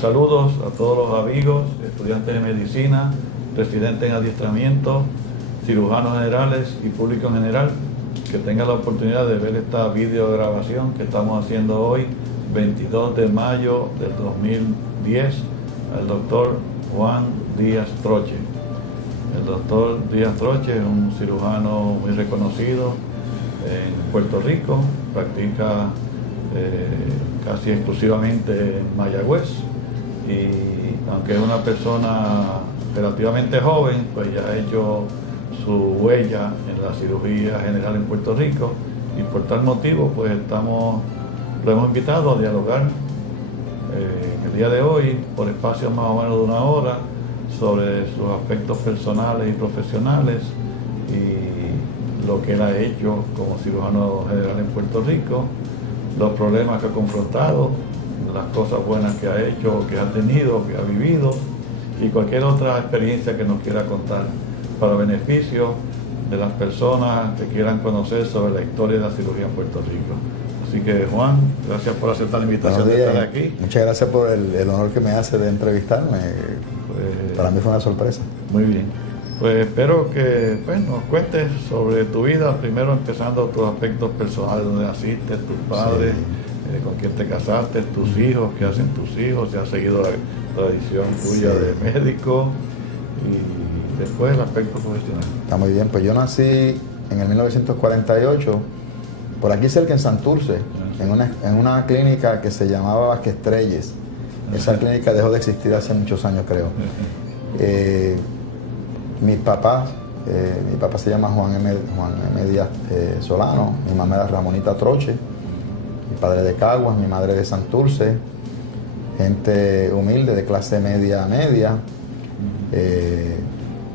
Saludos a todos los amigos, estudiantes de medicina, residentes en adiestramiento, cirujanos generales y público en general, que tengan la oportunidad de ver esta videograbación que estamos haciendo hoy, 22 de mayo del 2010, al doctor Juan Díaz Troche. El doctor Díaz Troche es un cirujano muy reconocido en Puerto Rico, practica casi exclusivamente en Mayagüez, y aunque es una persona relativamente joven, pues ya ha hecho su huella en la cirugía general en Puerto Rico, y por tal motivo pues lo hemos invitado a dialogar el día de hoy por espacios más o menos de una hora sobre sus aspectos personales y profesionales y lo que él ha hecho como cirujano general en Puerto Rico, los problemas que ha confrontado, las cosas buenas que ha hecho, que ha tenido, que ha vivido, y cualquier otra experiencia que nos quiera contar para beneficio de las personas que quieran conocer sobre la historia de la cirugía en Puerto Rico. Así que, Juan, gracias por aceptar la invitación de estar aquí. Muchas gracias por el honor que me hace de entrevistarme. Para mí fue una sorpresa. Muy bien. Pues espero que nos cuentes sobre tu vida, primero empezando tus aspectos personales, donde naciste, tus padres, con quién te casaste, tus hijos, qué hacen tus hijos, si has seguido la tradición tuya de médico, y después el aspecto profesional. Está muy bien, pues yo nací en el 1948, por aquí cerca en Santurce, en una clínica que se llamaba Vázquez Trelles. Esa clínica dejó de existir hace muchos años, creo. Mi papá se llama Juan M. Díaz Solano, mi mamá era Ramonita Troche, mi padre de Caguas, mi madre de Santurce, gente humilde de clase media.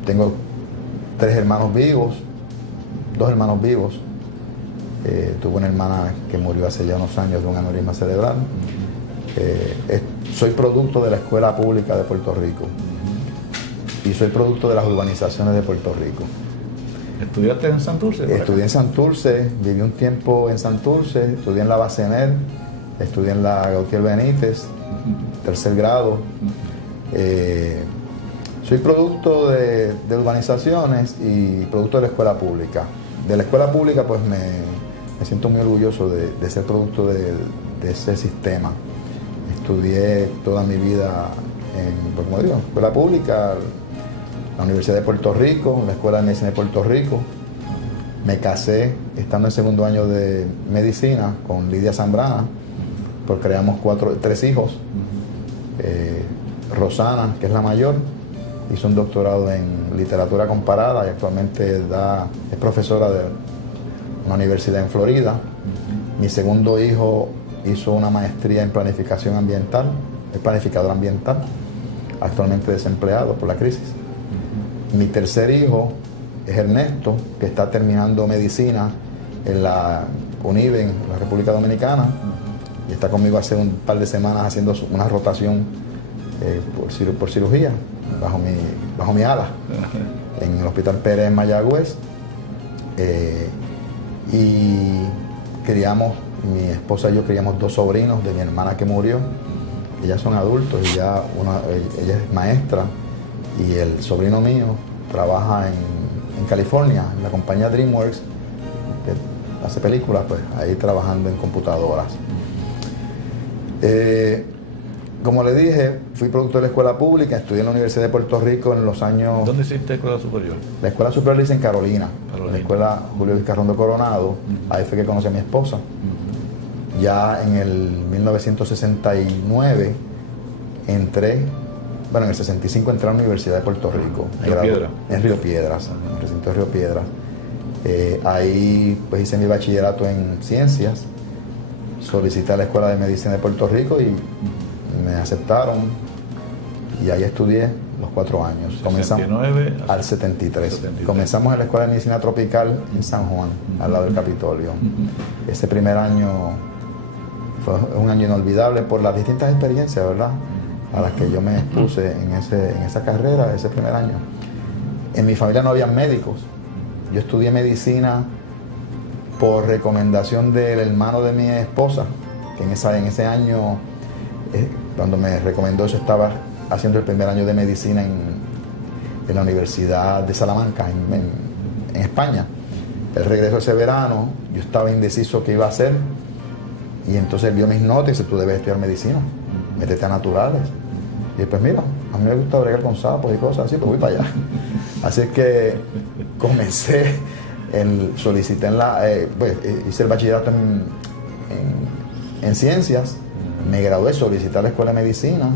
Tengo dos hermanos vivos. Tuve una hermana que murió hace ya unos años de un aneurisma cerebral. Soy producto de la escuela pública de Puerto Rico y soy producto de las urbanizaciones de Puerto Rico. ¿Estudiaste en Santurce? Estudié en Santurce, viví un tiempo en Santurce, estudié en la Bacener, estudié en la Gautier Benítez, tercer grado. Soy producto de urbanizaciones y producto de la escuela pública. De la escuela pública pues me siento muy orgulloso de ser producto de ese sistema. Estudié toda mi vida en escuela pública, la Universidad de Puerto Rico, la Escuela de Medicina de Puerto Rico. Me casé estando en segundo año de medicina con Lidia Zambrana, porque creamos tres hijos. Rosana, que es la mayor, hizo un doctorado en literatura comparada y actualmente es profesora de una universidad en Florida. Mi segundo hijo hizo una maestría en planificación ambiental, es planificador ambiental, actualmente desempleado por la crisis. Mi tercer hijo es Ernesto, que está terminando medicina en la UNIBE, en la República Dominicana, y está conmigo hace un par de semanas haciendo una rotación por cirugía, bajo mi ala, en el Hospital Pérez en Mayagüez. Y mi esposa y yo criamos dos sobrinos de mi hermana que murió. Ellas son adultos y ella es maestra, y el sobrino mío trabaja en California, en la compañía DreamWorks, que hace películas, pues ahí trabajando en computadoras. Como le dije, fui productor de la escuela pública, estudié en la Universidad de Puerto Rico en los años... ¿Dónde hiciste escuela superior? La escuela superior la hice en Carolina, la escuela Julio Vizcarrondo Coronado. Ahí fue que conocí a mi esposa. Ya en el 1969 en el 65 entré a la Universidad de Puerto Rico. En Río Piedras, en el recinto de Río Piedras. Ahí pues hice mi bachillerato en ciencias, solicité a la Escuela de Medicina de Puerto Rico y me aceptaron, y ahí estudié los 4 años. 69 al 73. Comenzamos en la Escuela de Medicina Tropical en San Juan, al lado del Capitolio. Ese primer año fue un año inolvidable por las distintas experiencias, ¿verdad?, a las que yo me expuse en esa carrera, ese primer año. En mi familia no había médicos. Yo estudié medicina por recomendación del hermano de mi esposa, que en ese año Cuando me recomendó eso, estaba haciendo el primer año de medicina en la Universidad de Salamanca, en España. Él regresó ese verano, yo estaba indeciso qué iba a hacer, y entonces vio mis notas y dice: tú debes estudiar medicina, métete a naturales. Y pues mira, a mí me gusta bregar con sapos y cosas así, pues voy para allá. Así que comencé, solicité hice el bachillerato en ciencias, me gradué, solicité a la escuela de medicina,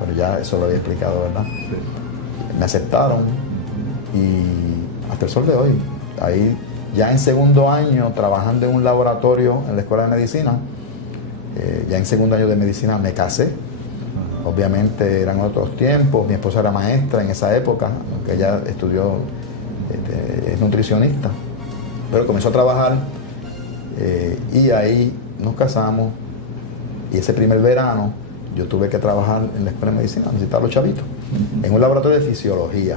pero ya eso lo había explicado, ¿verdad? Sí. Me aceptaron y hasta el sol de hoy, ahí ya en segundo año, trabajando en un laboratorio en la escuela de medicina, ya en segundo año de medicina me casé. Obviamente eran otros tiempos, mi esposa era maestra en esa época, aunque ella estudió, es nutricionista, pero comenzó a trabajar y ahí nos casamos, y ese primer verano yo tuve que trabajar en la escuela de medicina, necesitaba los chavitos, en un laboratorio de fisiología,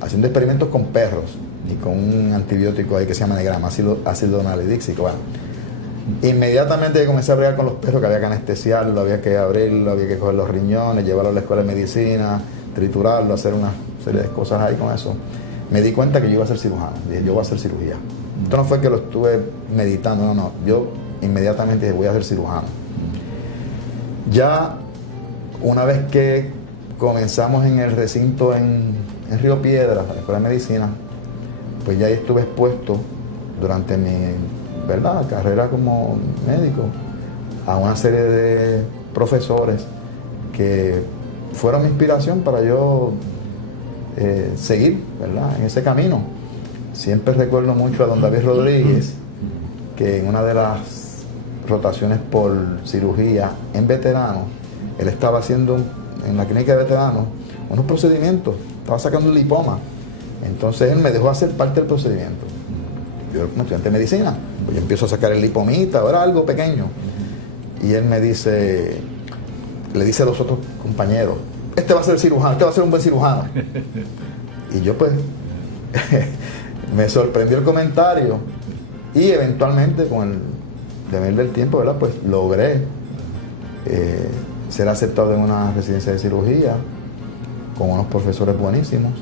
haciendo experimentos con perros y con un antibiótico ahí que se llama Negrama, ácido nalidíxico. Bueno, inmediatamente comencé a bregar con los perros, que había que anestesiarlo, había que abrirlo, había que coger los riñones, llevarlo a la escuela de medicina, triturarlo, hacer una serie de cosas ahí con eso. Me di cuenta que yo iba a ser cirujano, dije: yo voy a hacer cirugía. Esto no fue que lo estuve meditando, no, yo inmediatamente dije: voy a ser cirujano. Ya una vez que comenzamos en el recinto en Río Piedras, la escuela de medicina, pues ya ahí estuve expuesto durante mi carrera como médico a una serie de profesores que fueron mi inspiración para yo seguir, ¿verdad?, en ese camino. Siempre recuerdo mucho a don David Rodríguez, que en una de las rotaciones por cirugía en veteranos, él estaba haciendo en la clínica de veteranos unos procedimientos, estaba sacando un lipoma. Entonces él me dejó hacer parte del procedimiento. Yo, como estudiante de medicina, pues yo empiezo a sacar el lipomita, era algo pequeño. Y él me dice, le dice a los otros compañeros: este va a ser cirujano, este va a ser un buen cirujano. Y yo pues me sorprendió el comentario, y eventualmente con el devenir del tiempo, ¿verdad?, pues logré ser aceptado en una residencia de cirugía con unos profesores buenísimos.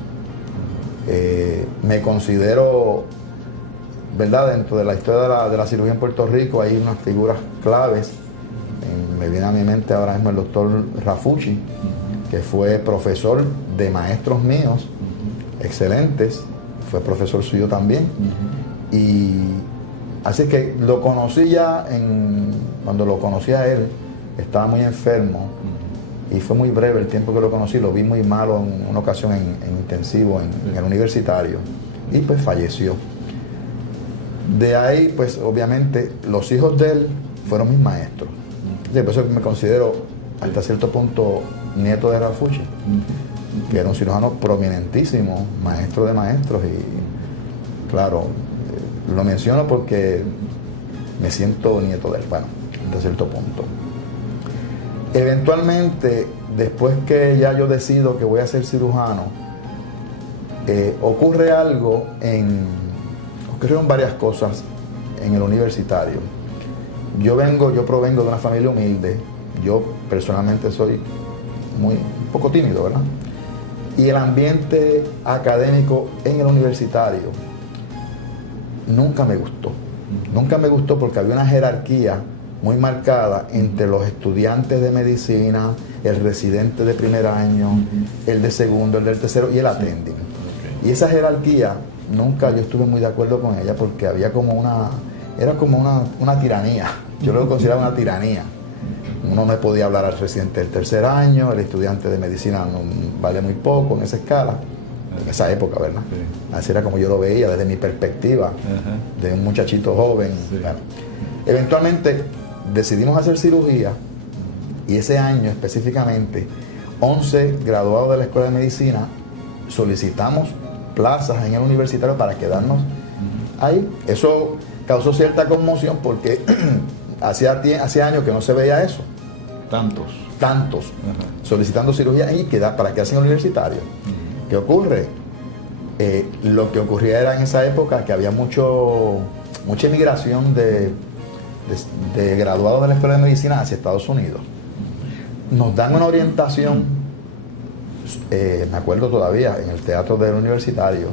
Me considero, ¿verdad?, dentro de la historia de la cirugía en Puerto Rico hay unas figuras claves. Me viene a mi mente ahora mismo el doctor Rafucci, que fue profesor de maestros míos, excelentes, fue profesor suyo también. Y así que lo conocí ya, cuando lo conocí a él, estaba muy enfermo, y fue muy breve el tiempo que lo conocí. Lo vi muy malo en una ocasión en intensivo en el universitario, y pues falleció. De ahí, pues obviamente los hijos de él fueron mis maestros. Por eso me considero hasta cierto punto nieto de Rafucci, que era un cirujano prominentísimo, maestro de maestros. Y claro, lo menciono porque me siento nieto de él, bueno, hasta cierto punto. Eventualmente, después que ya yo decido que voy a ser cirujano, ocurrieron varias cosas en el universitario. Yo provengo de una familia humilde. Yo personalmente soy un poco tímido, ¿verdad? Y el ambiente académico en el universitario nunca me gustó. Nunca me gustó porque había una jerarquía muy marcada entre los estudiantes de medicina, el residente de primer año, el de segundo, el del tercero y el attending. Y esa jerarquía nunca yo estuve muy de acuerdo con ella, porque había era como una tiranía. Yo lo consideraba una tiranía. Uno no podía hablar al residente del tercer año, el estudiante de medicina no vale muy poco en esa escala, en esa época, ¿verdad? Sí. Así era como yo lo veía desde mi perspectiva, de un muchachito joven. Sí. Claro. Eventualmente decidimos hacer cirugía, y ese año específicamente 11 graduados de la escuela de medicina solicitamos plazas en el universitario para quedarnos ahí. Eso causó cierta conmoción porque hacía años que no se veía eso. Tantos solicitando cirugía y para quedarse en el universitario. ¿Qué ocurre? Lo que ocurría era en esa época que había mucha emigración de graduados de la escuela de medicina hacia Estados Unidos. nos dan una orientación, me acuerdo todavía, en el teatro del universitario,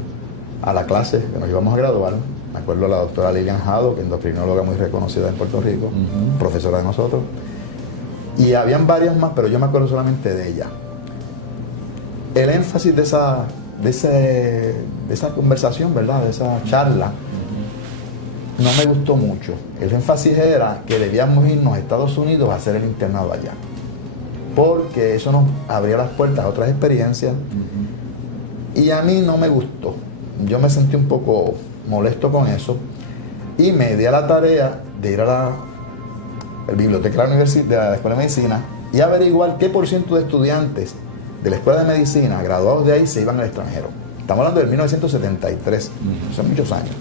a la clase que nos íbamos a graduar. Me acuerdo la doctora Lilian Jado, que es endocrinóloga muy reconocida en Puerto Rico, profesora de nosotros. Y habían varias más, pero yo me acuerdo solamente de ella. El énfasis de esa conversación, ¿verdad? De esa charla, no me gustó mucho. El énfasis era que debíamos irnos a Estados Unidos a hacer el internado allá, porque eso nos abría las puertas a otras experiencias. Y a mí no me gustó. Yo me sentí un poco molesto con eso y me di a la tarea de ir a la biblioteca de la Escuela de Medicina y averiguar qué % de estudiantes de la Escuela de Medicina graduados de ahí se iban al extranjero. Estamos hablando del 1973, hace muchos años.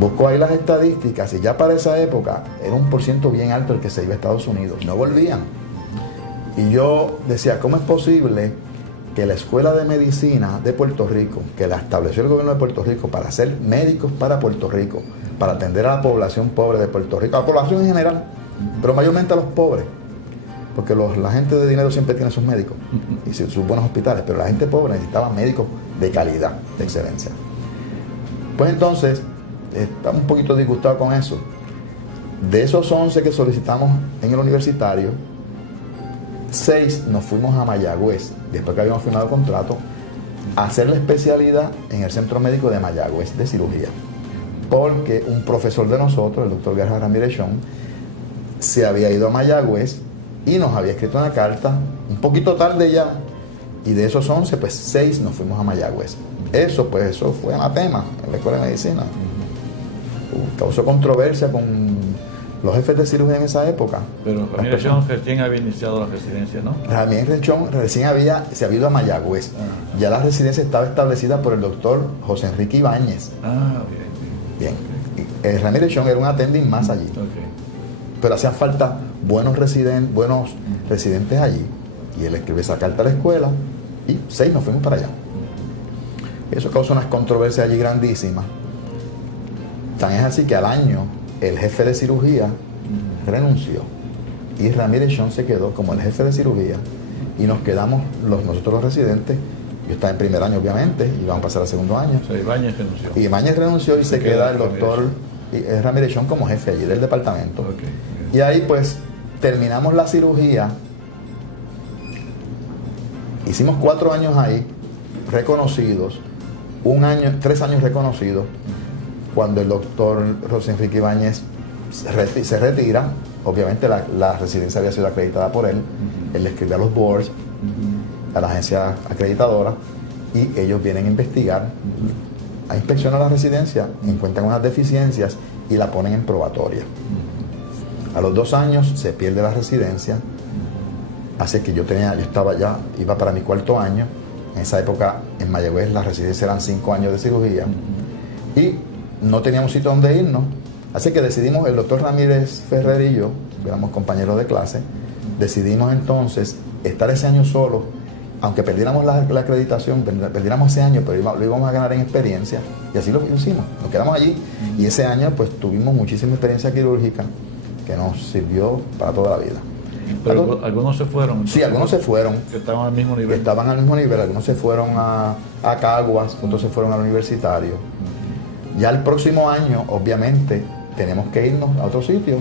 Busco ahí las estadísticas y ya para esa época era un % bien alto el que se iba a Estados Unidos. No volvían. Y yo decía, ¿cómo es posible que la Escuela de Medicina de Puerto Rico, que la estableció el gobierno de Puerto Rico para ser médicos para Puerto Rico, para atender a la población pobre de Puerto Rico, a la población en general, pero mayormente a los pobres, porque la gente de dinero siempre tiene sus médicos y sus buenos hospitales, pero la gente pobre necesitaba médicos de calidad, de excelencia. Pues entonces, estaba un poquito disgustado con eso. De esos 11 que solicitamos en el universitario, 6 nos fuimos a Mayagüez, después que habíamos firmado el contrato, a hacer la especialidad en el Centro Médico de Mayagüez de cirugía. Porque un profesor de nosotros, el doctor Garja Ramírez Chón, se había ido a Mayagüez y nos había escrito una carta, un poquito tarde ya, y de esos 11, pues 6 nos fuimos a Mayagüez. Eso fue anatema en la Escuela de Medicina. Causó controversia con los jefes de cirugía en esa época. Pero Ramírez Chón recién había iniciado la residencia, ¿no? Ramírez Chón recién se había ido a Mayagüez. Ya la residencia estaba establecida por el doctor José Enrique Ibáñez. Bien. Ramírez Chón era un attending más allí. Pero hacían falta buenos residentes allí. Y él escribió esa carta a la escuela y 6 nos fuimos para allá. Eso causó unas controversias allí grandísimas. Tan es así que al año el jefe de cirugía renunció y Ramírez Chón se quedó como el jefe de cirugía y nos quedamos nosotros los residentes. Yo estaba en primer año obviamente y vamos a pasar al segundo año. O sea, Ibáñez renunció. Y Ibáñez renunció y se queda el doctor Ramírez Chón como jefe allí del departamento. Y ahí pues terminamos la cirugía. Hicimos 4 años ahí reconocidos, 3 años reconocidos. Cuando el doctor José Enrique Ibáñez se retira, obviamente la residencia había sido acreditada por él, él le escribe a los boards, a la agencia acreditadora, y ellos vienen a investigar, a inspeccionar la residencia, encuentran unas deficiencias y la ponen en probatoria. A los 2 años se pierde la residencia, así que yo iba para mi 4º año. En esa época en Mayagüez las residencias eran 5 años de cirugía y no teníamos sitio donde irnos, así que decidimos, el doctor Ramírez Ferrer y yo, que éramos compañeros de clase, decidimos entonces estar ese año solo, aunque perdiéramos la acreditación, perdiéramos ese año, pero lo íbamos a ganar en experiencia, y así lo hicimos, nos quedamos allí, y ese año pues tuvimos muchísima experiencia quirúrgica que nos sirvió para toda la vida. Pero algunos se fueron. Entonces, sí, algunos se fueron. Que estaban al mismo nivel. Estaban al mismo nivel, algunos se fueron a Caguas, otros se fueron al universitario. Ya el próximo año, obviamente, tenemos que irnos a otro sitio.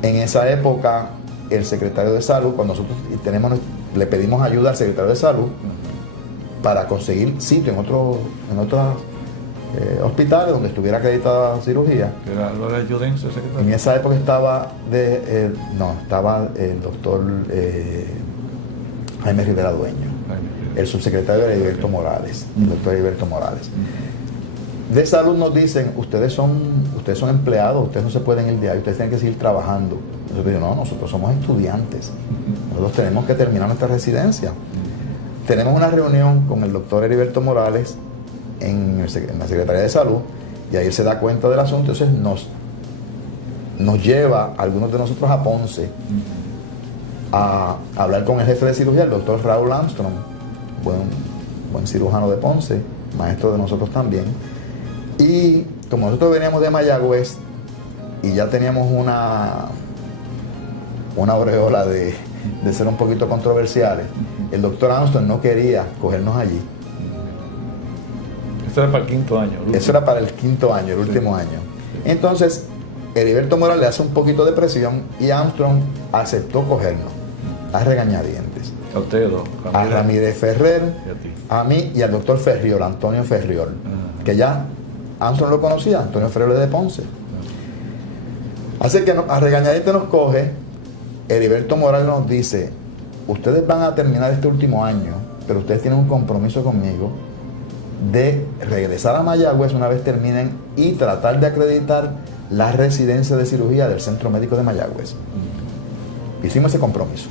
En esa época, el secretario de Salud, cuando nosotros le pedimos ayuda al secretario de Salud para conseguir sitio en otros hospitales donde estuviera acreditada cirugía. ¿Era Judense, secretario? En esa época estaba el doctor Jaime Rivera Dueño, el subsecretario de Heriberto Morales, el doctor Heriberto Morales. De salud nos dicen, ustedes son empleados, ustedes no se pueden ir de ahí, ustedes tienen que seguir trabajando. Nosotros digo, no, nosotros somos estudiantes, nosotros tenemos que terminar nuestra residencia. Tenemos una reunión con el doctor Heriberto Morales en la Secretaría de Salud y ahí él se da cuenta del asunto, entonces nos lleva a algunos de nosotros a Ponce a hablar con el jefe de cirugía, el doctor Raúl Armstrong, buen cirujano de Ponce, maestro de nosotros también. Y como nosotros veníamos de Mayagüez y ya teníamos una aureola de ser un poquito controversiales, el doctor Armstrong no quería cogernos allí. Eso era para el quinto año. Eso era para el quinto año, el último año. Entonces, Heriberto Morales le hace un poquito de presión y Armstrong aceptó cogernos a regañadientes. A ustedes dos. A Ramírez Ferrer, y a ti. a mí y al doctor Ferriol, Antonio Ferriol, que ya Armstrong lo conocía, Antonio Ferriol es de Ponce. Así que a regañadientes nos coge, Heriberto Morales nos dice, ustedes van a terminar este último año, pero ustedes tienen un compromiso conmigo de regresar a Mayagüez una vez terminen y tratar de acreditar la residencia de cirugía del Centro Médico de Mayagüez. Hicimos ese compromiso.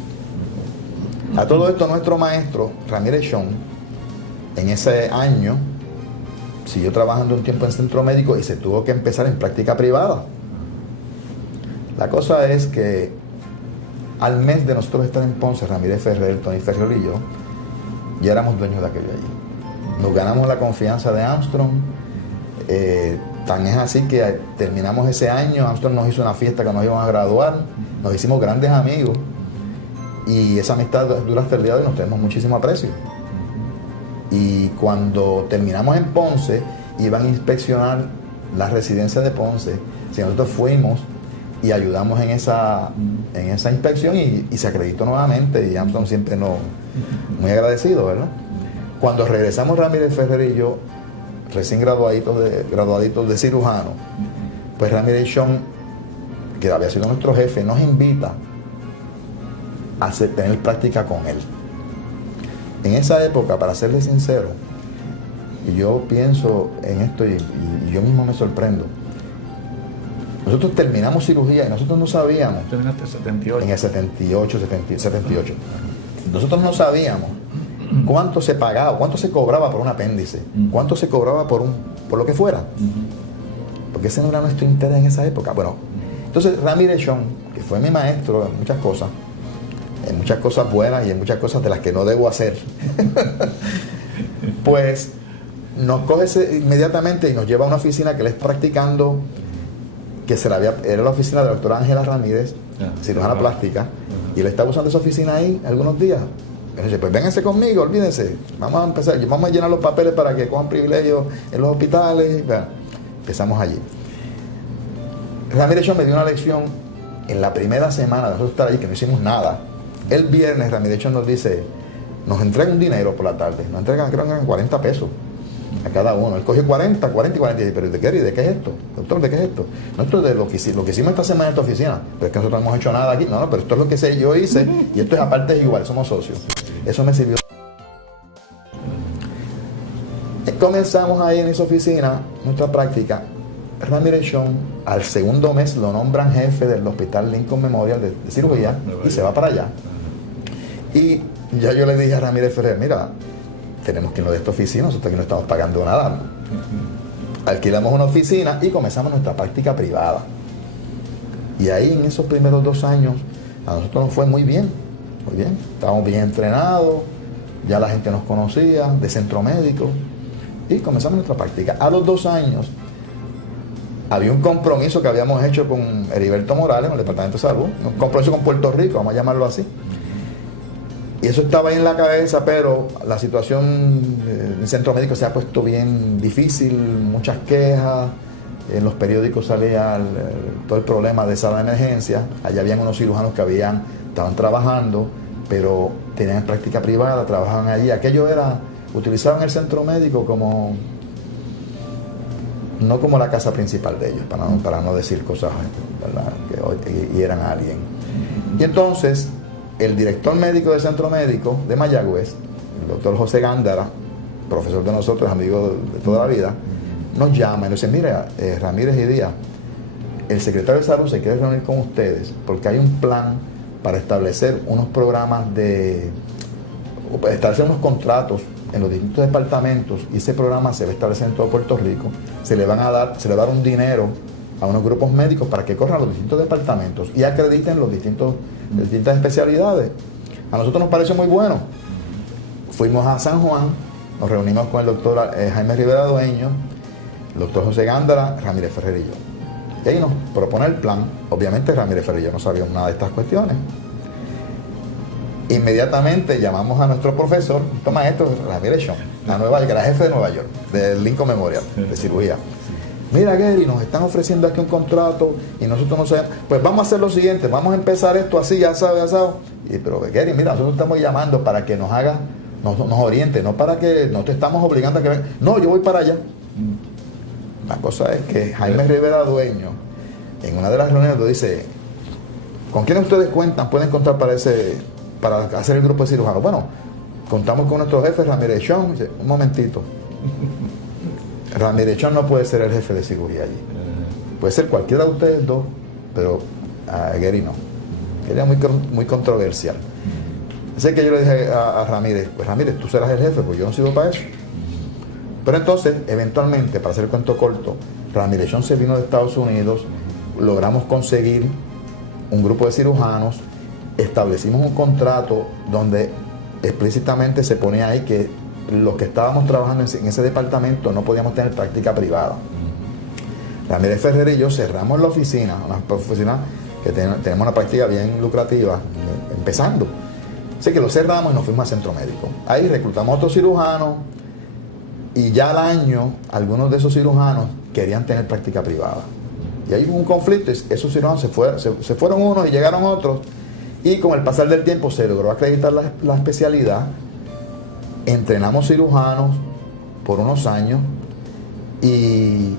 A todo esto, nuestro maestro, Ramírez Chon, en ese año, siguió trabajando un tiempo en el Centro Médico y se tuvo que empezar en práctica privada. La cosa es que al mes de nosotros estar en Ponce, Ramírez Ferrer, Tony Ferrer y yo, ya éramos dueños de aquello allí. Nos ganamos la confianza de Armstrong. Tan es así que terminamos ese año. Armstrong nos hizo una fiesta que nos íbamos a graduar. Nos hicimos grandes amigos. Y esa amistad dura hasta el día de hoy. Nos tenemos muchísimo aprecio. Y cuando terminamos en Ponce, iban a inspeccionar la residencia de Ponce. Si nosotros fuimos y ayudamos en esa inspección y se acreditó nuevamente. Y Armstrong siempre muy agradecido, ¿verdad? Cuando regresamos Ramírez Ferrer y yo, recién graduaditos de cirujano, pues Ramírez Chon, que había sido nuestro jefe, nos invita a tener práctica con él. En esa época, para serles sincero, y yo pienso en esto y yo mismo me sorprendo, nosotros terminamos cirugía y nosotros no sabíamos. Terminaste en 78. En el 78. Nosotros no sabíamos cuánto se pagaba, cuánto se cobraba por un apéndice, cuánto se cobraba por lo que fuera. Porque ese no era nuestro interés en esa época. Bueno, entonces Ramírez Chon, que fue mi maestro en muchas cosas buenas y en muchas cosas de las que no debo hacer, pues nos coge inmediatamente y nos lleva a una oficina que él es practicando, que era la oficina de la doctora Ángela Ramírez, cirujana plástica, y él estaba usando esa oficina ahí algunos días. Dice, pues vénganse conmigo, olvídense, vamos a empezar, vamos a llenar los papeles para que cojan privilegios en los hospitales. Bueno, empezamos allí. Ramírez Chon me dio una lección en la primera semana de nosotros estar allí, que no hicimos nada. El viernes Ramírez Chon nos dice, nos entrega un dinero por la tarde, nos entregan, creo que eran 40 pesos a cada uno. Él cogió 40 y 40, pero ¿de qué es esto? Doctor, ¿de qué es esto? Nosotros de lo que hicimos esta semana en esta oficina, pero es que nosotros no hemos hecho nada aquí. No, pero esto es lo que yo hice y esto es aparte igual, somos socios. Eso me sirvió. Comenzamos ahí en esa oficina, nuestra práctica. Ramírez Chon, al segundo mes lo nombran jefe del Hospital Lincoln Memorial de cirugía y se va para allá. Y ya yo le dije a Ramírez Ferrer, mira, tenemos que irnos de esta oficina, nosotros aquí no estamos pagando nada. Alquilamos una oficina y comenzamos nuestra práctica privada. Y ahí en esos primeros 2 años a nosotros nos fue muy bien. Estábamos bien entrenados, ya la gente nos conocía de centro médico y comenzamos nuestra práctica. A los 2 años había un compromiso que habíamos hecho con Heriberto Morales, con el Departamento de Salud, un compromiso con Puerto Rico, vamos a llamarlo así. Y eso estaba ahí en la cabeza, pero la situación del centro médico se ha puesto bien difícil, muchas quejas, en los periódicos salía todo el problema de sala de emergencia. Allá habían unos cirujanos que estaban trabajando, pero tenían práctica privada, trabajaban allí. Aquello utilizaban el centro médico no como la casa principal de ellos, para no decir cosas, ¿verdad?, que hieran a alguien. Y entonces el director médico del centro médico de Mayagüez, el doctor José Gándara, profesor de nosotros, amigo de toda la vida, nos llama y nos dice, mira, Ramírez y Díaz, el secretario de Salud se quiere reunir con ustedes porque hay un plan para establecer unos programas establecer unos contratos en los distintos departamentos, y ese programa se va a establecer en todo Puerto Rico. Se le va a dar un dinero a unos grupos médicos para que corran los distintos departamentos y acrediten las distintas especialidades. A nosotros nos pareció muy bueno. Fuimos a San Juan, nos reunimos con el doctor Jaime Rivera Dueño, el doctor José Gándara, Ramírez Ferrer y yo. Y ahí nos propone el plan. Obviamente Ramírez Ferrer y yo no sabíamos nada de estas cuestiones. Inmediatamente llamamos a nuestro profesor, maestro Ramírez Chong, a Nueva York, que era jefe de Nueva York, del Lincoln Memorial, de cirugía. Mira, Gary, nos están ofreciendo aquí un contrato y nosotros no sabemos. Pues vamos a hacer lo siguiente, vamos a empezar esto así, ya sabes, asado. Y pero Gary, mira, nosotros estamos llamando para que nos haga, nos oriente, no para que no te estamos obligando a que venga. No, yo voy para allá. La cosa es que Jaime Rivera Dueño, en una de las reuniones, lo dice: ¿con quiénes ustedes cuentan? ¿Pueden contar para hacer el grupo de cirujanos? Bueno, contamos con nuestro jefe Ramírez Chong. Dice: un momentito, Ramírez Chong no puede ser el jefe de cirugía allí. Puede ser cualquiera de ustedes dos, pero Gary no. Gary es muy controversial. Así que yo le dije a Ramírez: pues Ramírez, tú serás el jefe, pues yo no sirvo para eso. Pero entonces, eventualmente, para hacer el cuento corto, Ramírez Chong se vino de Estados Unidos, logramos conseguir un grupo de cirujanos, establecimos un contrato donde explícitamente se ponía ahí que los que estábamos trabajando en ese departamento no podíamos tener práctica privada. Ramírez Ferrer y yo cerramos la oficina, una oficina que tenemos una práctica bien lucrativa, empezando. Así que lo cerramos y nos fuimos al centro médico. Ahí reclutamos a otros cirujanos y ya al año algunos de esos cirujanos querían tener práctica privada. Y ahí hubo un conflicto y esos cirujanos se fueron unos y llegaron otros. Y con el pasar del tiempo se logró acreditar la especialidad. Entrenamos cirujanos por unos años y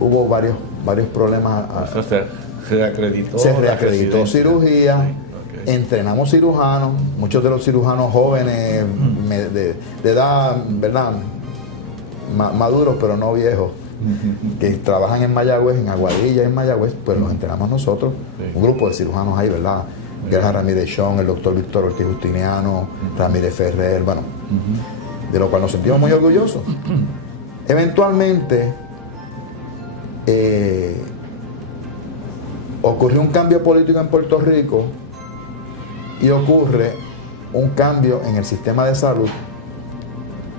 hubo varios problemas. O sea, se reacreditó cirugía, sí, okay. Entrenamos cirujanos, muchos de los cirujanos jóvenes de edad, ¿verdad?, maduros pero no viejos, que trabajan en Mayagüez, en Aguadilla, en Mayagüez, pues los entrenamos nosotros, sí. Un grupo de cirujanos ahí, ¿verdad? Gracias a Ramírez Chong, el doctor Víctor Ortiz Justiniano, Ramírez Ferrer, bueno, de lo cual nos sentimos muy orgullosos. Eventualmente ocurrió un cambio político en Puerto Rico y ocurre un cambio en el sistema de salud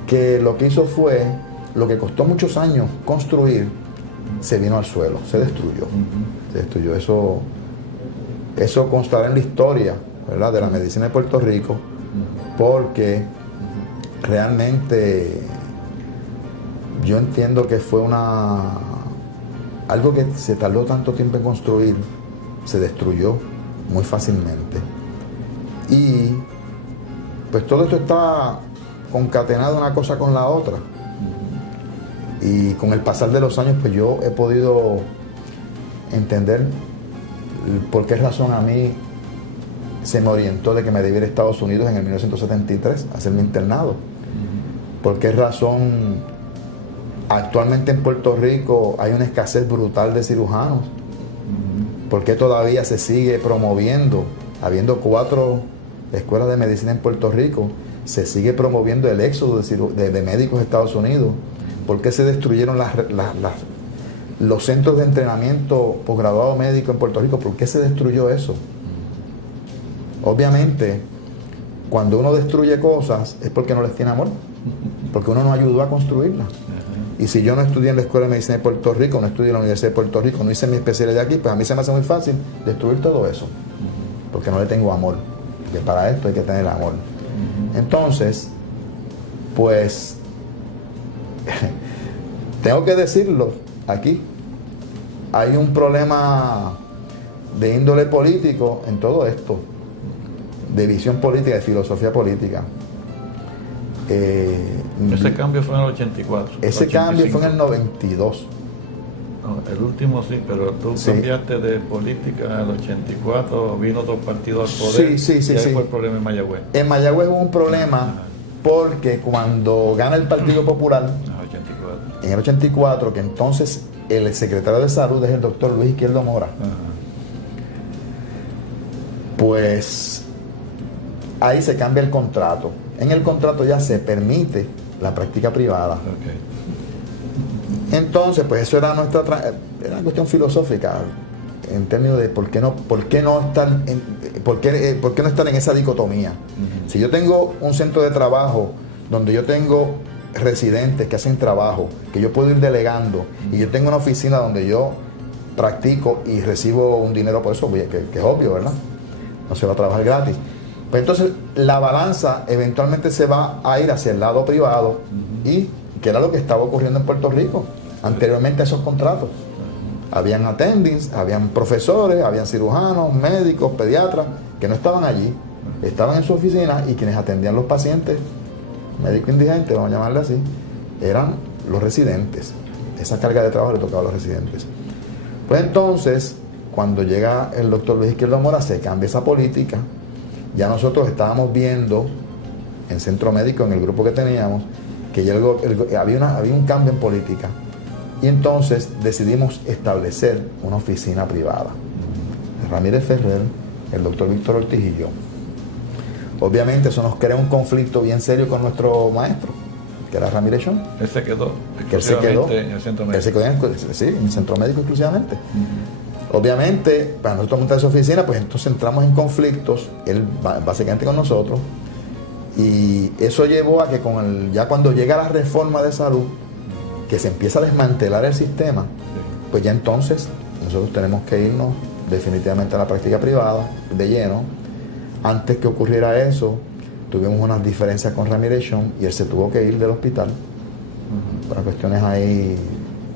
que lo que hizo fue, lo que costó muchos años construir, se vino al suelo, se destruyó. Se destruyó. Eso constará en la historia, ¿verdad?, de la medicina de Puerto Rico, porque realmente yo entiendo que fue algo que se tardó tanto tiempo en construir, se destruyó muy fácilmente. Y pues todo esto está concatenado una cosa con la otra. Y con el pasar de los años, pues yo he podido entender por qué razón a mí se me orientó de que me debía ir a Estados Unidos en el 1973 a hacer mi internado. Por qué razón actualmente en Puerto Rico hay una escasez brutal de cirujanos. ¿Por qué todavía se sigue promoviendo, habiendo 4 escuelas de medicina en Puerto Rico, se sigue promoviendo el éxodo de médicos de Estados Unidos? ¿Por qué se destruyeron los centros de entrenamiento posgraduado médico en Puerto Rico? ¿Por qué se destruyó eso? Obviamente, cuando uno destruye cosas es porque no les tiene amor, porque uno no ayudó a construirlas. Y si yo no estudié en la Escuela de Medicina de Puerto Rico, no estudié en la Universidad de Puerto Rico, no hice mi especialidad aquí, pues a mí se me hace muy fácil destruir todo eso, porque no le tengo amor, porque para esto hay que tener amor. Entonces, pues tengo que decirlo aquí, hay un problema de índole político en todo esto, de visión política, de filosofía política. Ese cambio fue en el 84. Ese 85. Cambio fue en el 92. No, el último sí, pero tú cambiaste de política en el 84, vino otro partido al poder. Sí. Y ahí fue el problema en Mayagüez. En Mayagüez hubo un problema porque cuando gana el Partido Popular, en el 84, que entonces el secretario de Salud es el doctor Luis Izquierdo Mora, pues ahí se cambia el contrato. En el contrato ya se permite la práctica privada. Entonces, pues eso era era una cuestión filosófica en términos de por qué no estar en esa dicotomía. Si yo tengo un centro de trabajo donde yo tengo residentes que hacen trabajo, que yo puedo ir delegando, y yo tengo una oficina donde yo practico y recibo un dinero por eso, que es obvio, ¿verdad? No se va a trabajar gratis. Pues entonces la balanza eventualmente se va a ir hacia el lado privado, y que era lo que estaba ocurriendo en Puerto Rico anteriormente a esos contratos. Habían attendings, habían profesores, habían cirujanos, médicos, pediatras que no estaban allí, estaban en su oficina, y quienes atendían los pacientes, médicos indigentes, vamos a llamarle así, eran los residentes. Esa carga de trabajo le tocaba a los residentes. Pues entonces, cuando llega el doctor Luis Izquierdo Mora, se cambia esa política. Ya nosotros estábamos viendo en Centro Médico, en el grupo que teníamos, que ya había un cambio en política. Y entonces decidimos establecer una oficina privada. Ramírez Ferrer, el doctor Víctor Ortiz y yo. Obviamente eso nos crea un conflicto bien serio con nuestro maestro, que era Ramírez Chon. Él se quedó en el Centro Médico. Él se quedó en el Centro Médico exclusivamente. Obviamente, para nosotros montar esa oficina, pues entonces entramos en conflictos, él básicamente con nosotros, y eso llevó a que ya cuando llega la reforma de salud, que se empieza a desmantelar el sistema, pues ya entonces nosotros tenemos que irnos definitivamente a la práctica privada de lleno. Antes que ocurriera eso, tuvimos unas diferencias con Ramírez Chon y él se tuvo que ir del hospital por cuestiones ahí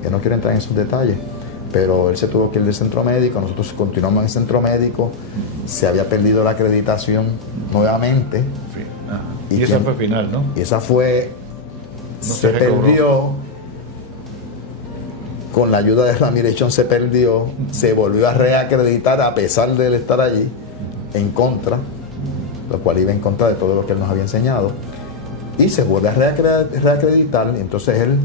que no quiero entrar en esos detalles, pero él se tuvo que ir del centro médico. Nosotros continuamos en el centro médico, se había perdido la acreditación nuevamente. Sí. Y esa fue final, ¿no? Y esa fue, se perdió. Con la ayuda de Ramírez Chon se perdió, se volvió a reacreditar a pesar de él estar allí, en contra, lo cual iba en contra de todo lo que él nos había enseñado, y se vuelve a reacreditar. Entonces él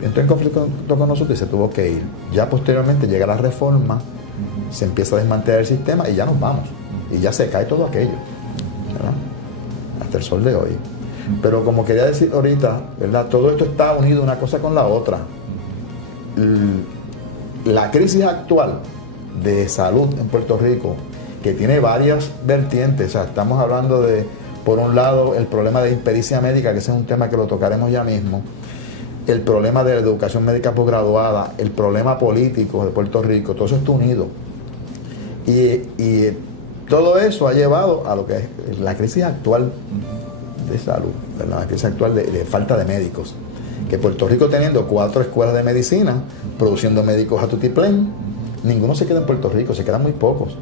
entró en conflicto con nosotros y se tuvo que ir. Ya posteriormente llega la reforma, se empieza a desmantelar el sistema y ya nos vamos, y ya se cae todo aquello, ¿verdad? Hasta el sol de hoy. Pero como quería decir ahorita, ¿verdad? Todo esto está unido una cosa con la otra. La crisis actual de salud en Puerto Rico, que tiene varias vertientes, o sea, estamos hablando de, por un lado, el problema de impericia médica, que ese es un tema que lo tocaremos ya mismo, el problema de la educación médica posgraduada, el problema político de Puerto Rico, todo eso está unido. Y todo eso ha llevado a lo que es la crisis actual de salud, ¿verdad? La crisis actual de falta de médicos. Que Puerto Rico, teniendo 4 escuelas de medicina, produciendo médicos a tutiplén, ninguno se queda en Puerto Rico, se quedan muy pocos.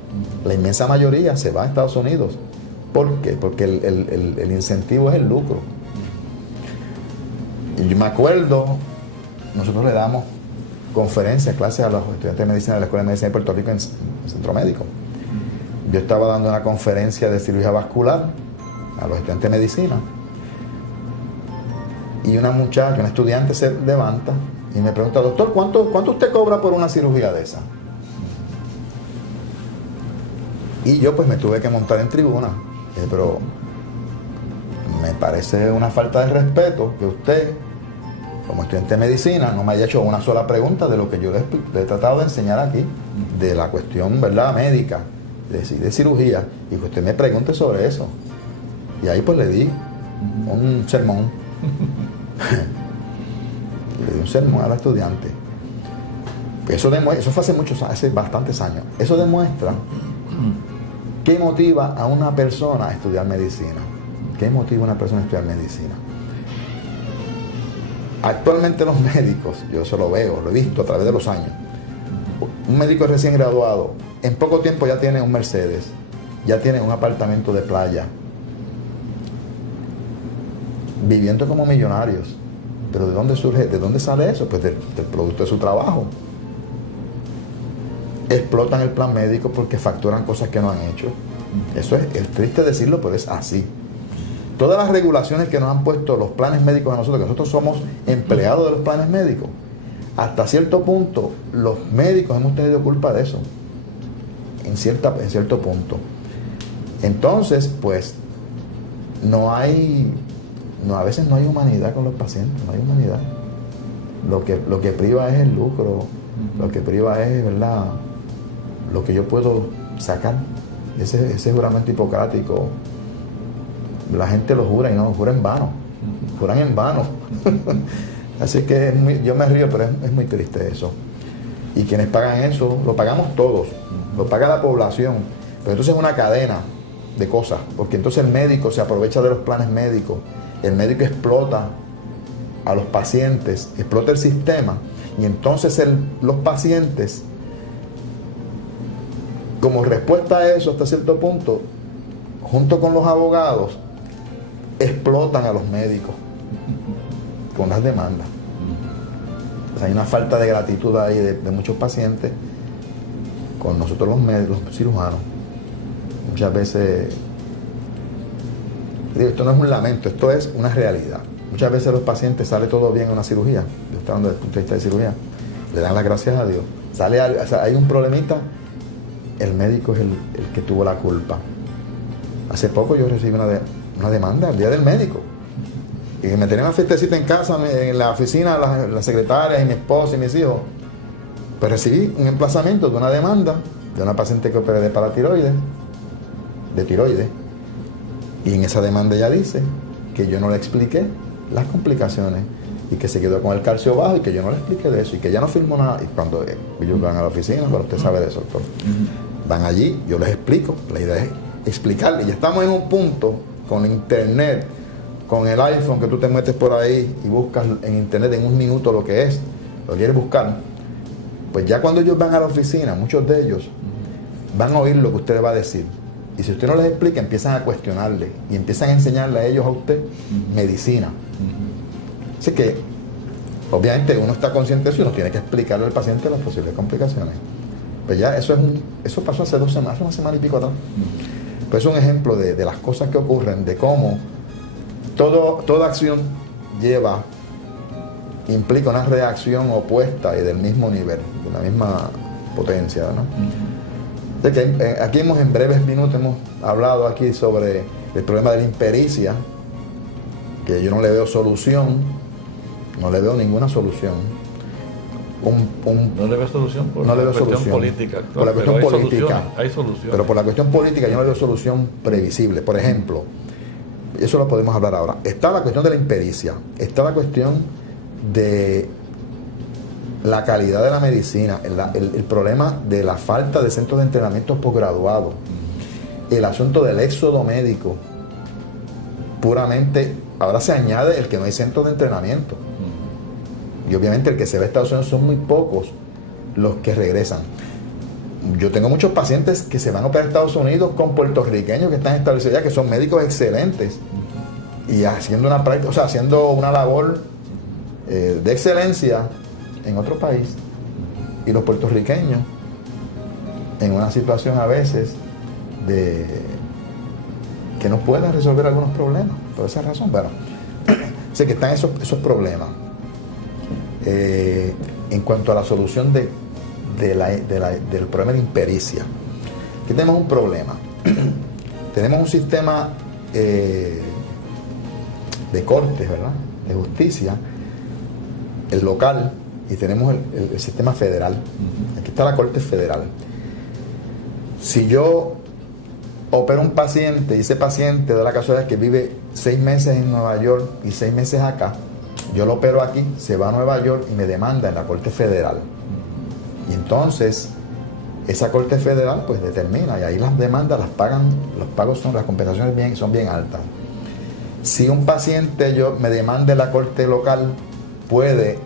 La inmensa mayoría se va a Estados Unidos. ¿Por qué? Porque el incentivo es el lucro. Y yo me acuerdo, nosotros le damos conferencias, clases a los estudiantes de medicina de la Escuela de Medicina de Puerto Rico en el Centro Médico. Yo estaba dando una conferencia de cirugía vascular a los estudiantes de medicina, y una muchacha, una estudiante, se levanta y me pregunta: doctor, ¿cuánto usted cobra por una cirugía de esa? Y yo pues me tuve que montar en tribuna. Pero me parece una falta de respeto que usted, como estudiante de medicina, no me haya hecho una sola pregunta de lo que yo le he tratado de enseñar aquí, de la cuestión, ¿verdad?, médica, de cirugía, y que usted me pregunte sobre eso. Y ahí pues le di un sermón. Le di un sermón a la estudiante. Eso fue hace bastantes años. Eso demuestra qué motiva a una persona a estudiar medicina. ¿Qué motiva a una persona a estudiar medicina? Actualmente los médicos, yo eso lo veo, lo he visto a través de los años. Un médico recién graduado, en poco tiempo ya tiene un Mercedes, ya tiene un apartamento de playa, viviendo como millonarios. Pero ¿de dónde surge? ¿De dónde sale eso? Pues del producto de su trabajo. Explotan el plan médico porque facturan cosas que no han hecho. Eso es triste decirlo, pero es así. Todas las regulaciones que nos han puesto los planes médicos a nosotros, que nosotros somos empleados de los planes médicos, hasta cierto punto los médicos hemos tenido culpa de eso, en cierto punto. Entonces, pues, a veces no hay humanidad con los pacientes, no hay humanidad. Lo que priva es el lucro, lo que priva es, ¿verdad?, lo que yo puedo sacar. Ese juramento hipocrático, la gente lo jura y no lo jura en vano. curan en vano. Así que yo me río, pero es muy triste eso. Y quienes pagan eso, lo pagamos todos, lo paga la población. Pero entonces es una cadena de cosas, porque entonces el médico se aprovecha de los planes médicos, el médico explota a los pacientes, explota el sistema, y entonces los pacientes, como respuesta a eso hasta cierto punto, junto con los abogados, explotan a los médicos con las demandas. O sea, hay una falta de gratitud ahí de muchos pacientes con nosotros los médicos, los cirujanos. Muchas veces, digo, esto no es un lamento, esto es una realidad. Muchas veces los pacientes sale todo bien en una cirugía, yo estoy hablando desde el punto de vista de cirugía, le dan las gracias a Dios. O sea, hay un problemita, el médico es el que tuvo la culpa. Hace poco yo recibí una demanda el día del médico. Y me tenía una fiestecita en casa, en la oficina, la secretaria y mi esposa y mis hijos. Pues recibí un emplazamiento de una demanda de una paciente que operé de tiroides. Y en esa demanda ella dice que yo no le expliqué las complicaciones y que se quedó con el calcio bajo y que yo no le expliqué de eso y que ella no firmó nada. Y cuando ellos van a la oficina, bueno, usted sabe de eso, doctor. Van allí, yo les explico. La idea es explicarle. Y estamos en un punto con internet, con el iPhone que tú te metes por ahí y buscas en internet en un minuto lo que es, lo quieres buscar. Pues ya cuando ellos van a la oficina, muchos de ellos van a oír lo que usted le va a decir. Y si usted no les explica, empiezan a cuestionarle y empiezan a enseñarle a ellos, a usted, medicina. Así que, obviamente, uno está consciente de eso y uno tiene que explicarle al paciente las posibles complicaciones. Pues ya eso pasó hace 2 semanas, una semana y pico atrás. Pues es un ejemplo de las cosas que ocurren, de cómo toda acción implica una reacción opuesta y del mismo nivel, de la misma potencia, ¿no? Aquí en breves minutos hemos hablado aquí sobre el problema de la impericia, que yo no le veo solución, no le veo ninguna solución. No le veo solución por no le la veo cuestión solución. política. Por la cuestión política. Hay soluciones. Pero por la cuestión política yo no le veo solución previsible. Por ejemplo, eso lo podemos hablar ahora. Está la cuestión de la impericia, está la cuestión de la calidad de la medicina, el problema de la falta de centros de entrenamiento posgraduados, el asunto del éxodo médico, puramente, ahora se añade el que no hay centros de entrenamiento. Y obviamente el que se ve en Estados Unidos son muy pocos los que regresan. Yo tengo muchos pacientes que se van a operar a Estados Unidos con puertorriqueños que están establecidos ya, que son médicos excelentes y haciendo una práctica, o sea, haciendo una labor de excelencia en otro país, y los puertorriqueños en una situación a veces de que no pueden resolver algunos problemas por esa razón. Bueno, sé que están esos problemas. En cuanto a la solución del problema de impericia, aquí tenemos un problema. Tenemos un sistema de cortes, ¿verdad?, de justicia, el local, y tenemos el sistema federal. Aquí está la Corte Federal. Si yo opero un paciente y ese paciente da la casualidad que vive 6 meses en Nueva York y 6 meses acá, yo lo opero aquí, se va a Nueva York y me demanda en la Corte Federal. Y entonces esa Corte Federal pues determina, y ahí las demandas las pagan, las compensaciones son bien altas. Si un paciente me demanda en la Corte local, puede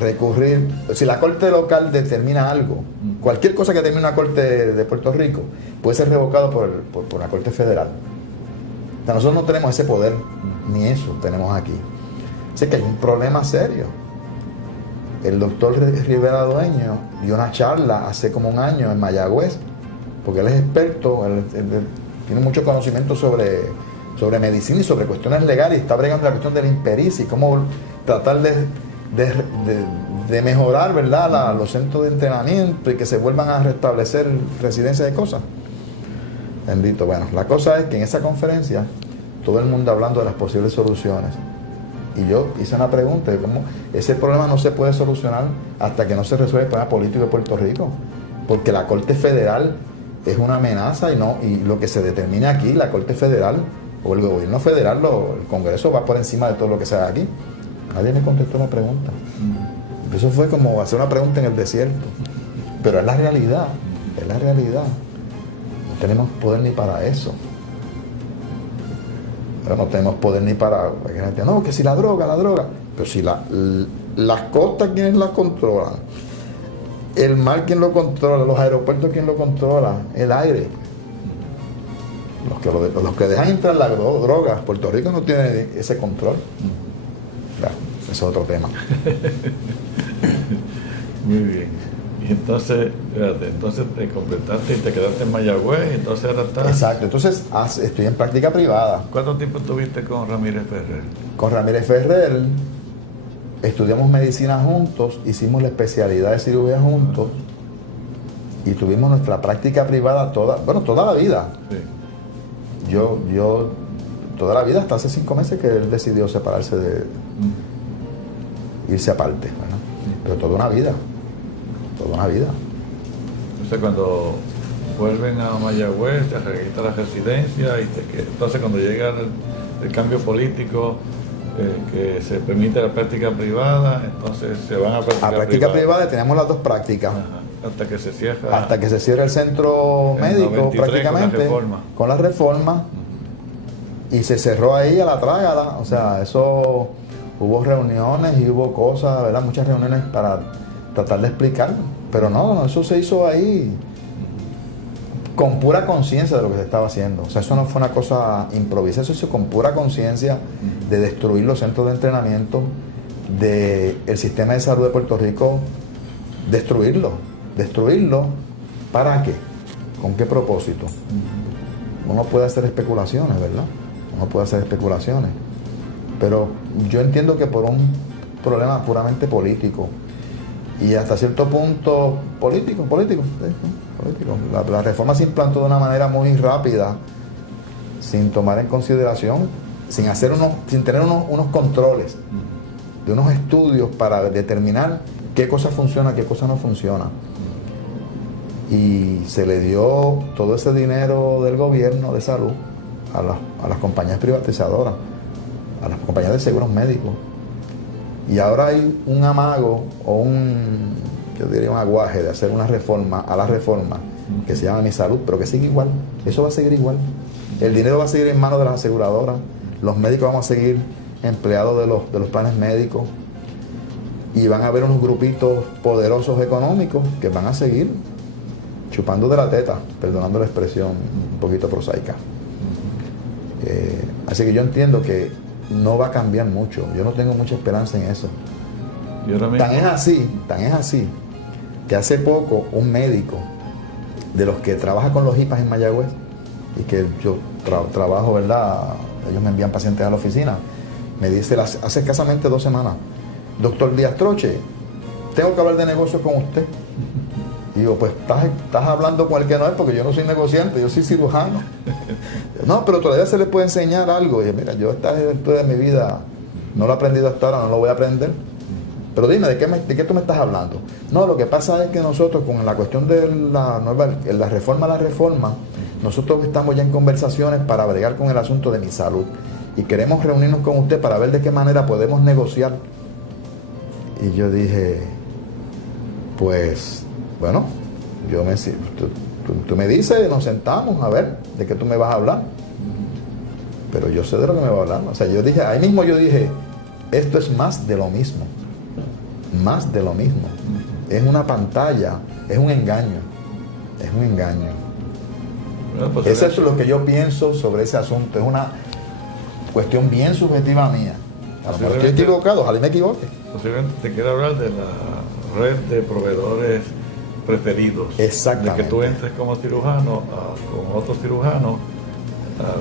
recurrir, si la Corte local determina algo, cualquier cosa que determine una Corte de Puerto Rico, puede ser revocado por la Corte Federal. O sea, nosotros no tenemos ese poder, ni eso tenemos aquí. Así que hay un problema serio. El doctor Rivera Dueño dio una charla hace como 1 año en Mayagüez, porque él es experto, él tiene mucho conocimiento sobre medicina y sobre cuestiones legales, y está bregando la cuestión de la impericia y cómo tratar de mejorar, ¿verdad?, los centros de entrenamiento y que se vuelvan a restablecer residencias de cosas. Bendito. Bueno, la cosa es que en esa conferencia todo el mundo hablando de las posibles soluciones, y yo hice una pregunta de cómo ese problema no se puede solucionar hasta que no se resuelva el problema político de Puerto Rico, porque la Corte Federal es una amenaza, y lo que se determina aquí, la Corte Federal o el gobierno federal, el Congreso va por encima de todo lo que se haga aquí. Nadie me contestó la pregunta. Eso fue como hacer una pregunta en el desierto. Pero es la realidad, es la realidad. No tenemos poder ni para eso. Pero no tenemos poder ni para... No, que si la droga. Pero si las costas, ¿quiénes las controlan? El mar, ¿quién lo controla? Los aeropuertos, ¿quién lo controla? El aire. Los que dejan entrar las drogas, Puerto Rico no tiene ese control. Claro, ese es otro tema. Muy bien. Y entonces te completaste y te quedaste en Mayagüez, y entonces ahora estás... Exacto, entonces estoy en práctica privada. ¿Cuánto tiempo estuviste con Ramírez Ferrer? Con Ramírez Ferrer estudiamos medicina juntos, hicimos la especialidad de cirugía juntos y tuvimos nuestra práctica privada toda la vida. Sí. Yo toda la vida, hasta hace 5 meses que él decidió separarse irse aparte, ¿verdad? Pero toda una vida. Entonces cuando vuelven a Mayagüez, te registra la residencia entonces cuando llega el cambio político, que se permite la práctica privada, entonces se van a práctica privada. Tenemos las 2 prácticas. Ajá. Hasta que se cierre el centro médico, prácticamente con la reforma. Y se cerró ahí a la trágala. O sea, eso, hubo reuniones y hubo cosas, ¿verdad? Muchas reuniones para tratar de explicar, pero no, eso se hizo ahí con pura conciencia de lo que se estaba haciendo. O sea, eso no fue una cosa improvisada, eso se hizo con pura conciencia de destruir los centros de entrenamiento, del sistema de salud de Puerto Rico, destruirlo. ¿Para qué? ¿Con qué propósito? Uno puede hacer especulaciones, ¿verdad? Pero yo entiendo que por un problema puramente político y hasta cierto punto político. La reforma se implantó de una manera muy rápida, sin tomar en consideración, sin tener unos controles, de unos estudios para determinar qué cosa funciona, qué cosa no funciona. Y se le dio todo ese dinero del gobierno de salud a las compañías privatizadoras, a las compañías de seguros médicos. Y ahora hay un amago o yo diría un aguaje de hacer una reforma a la reforma que se llama Mi Salud, pero que sigue igual. Eso va a seguir igual. El dinero va a seguir en manos de las aseguradoras. Los médicos vamos a seguir empleados de los planes médicos. Y van a haber unos grupitos poderosos económicos que van a seguir chupando de la teta, perdonando la expresión un poquito prosaica. Así que yo entiendo que no va a cambiar mucho. Yo no tengo mucha esperanza en eso. Tan es así, que hace poco un médico de los que trabaja con los IPAs en Mayagüez, y que yo trabajo, ¿verdad? Ellos me envían pacientes a la oficina, me dice hace escasamente 2 semanas: doctor Díaz Troche, tengo que hablar de negocios con usted. Y digo, pues estás hablando con el que no es, porque yo no soy negociante, yo soy cirujano. No, pero todavía se les puede enseñar algo. Y dije, mira, yo esta altura de mi vida no lo he aprendido hasta ahora, no lo voy a aprender. Pero dime, ¿de qué tú me estás hablando? No, lo que pasa es que nosotros, con la cuestión de la reforma, nosotros estamos ya en conversaciones para bregar con el asunto de Mi Salud. Y queremos reunirnos con usted para ver de qué manera podemos negociar. Y yo dije, pues, bueno, tú me dices, nos sentamos a ver de qué tú me vas a hablar. Pero yo sé de lo que me va a hablar. O sea, ahí mismo yo dije, esto es más de lo mismo. Más de lo mismo. Es una pantalla, es un engaño. Bueno, pues eso es lo que yo pienso sobre ese asunto. Es una cuestión bien subjetiva mía. A lo mejor estoy equivocado, ojalá me equivoque. Posiblemente te quiero hablar de la red de proveedores preferidos. Exactamente. De que tú entres como cirujano con otros cirujanos a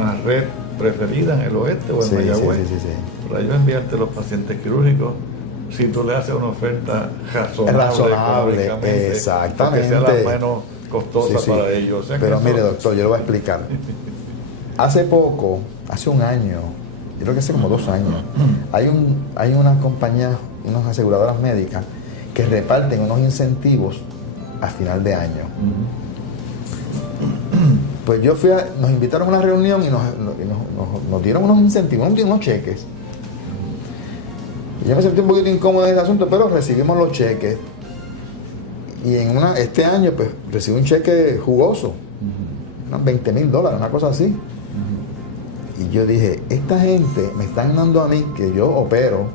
una red preferida en el oeste o en Mayagüez. Sí. Para yo enviarte los pacientes quirúrgicos, si tú le haces una oferta razonable, exactamente, que sea la menos costosa para ellos. O sea, pero mire, doctor, yo le voy a explicar. Hace un año, yo creo que hace como 2 años, hay una compañía, unas aseguradoras médicas que reparten unos incentivos a final de año. Pues nos invitaron a una reunión y nos dieron unos incentivos, nos dieron unos cheques. Y yo me sentí un poquito incómodo en ese asunto, pero recibimos los cheques. Y este año pues recibí un cheque jugoso, unos $20,000, una cosa así. Y yo dije, esta gente me están dando a mí, que yo opero,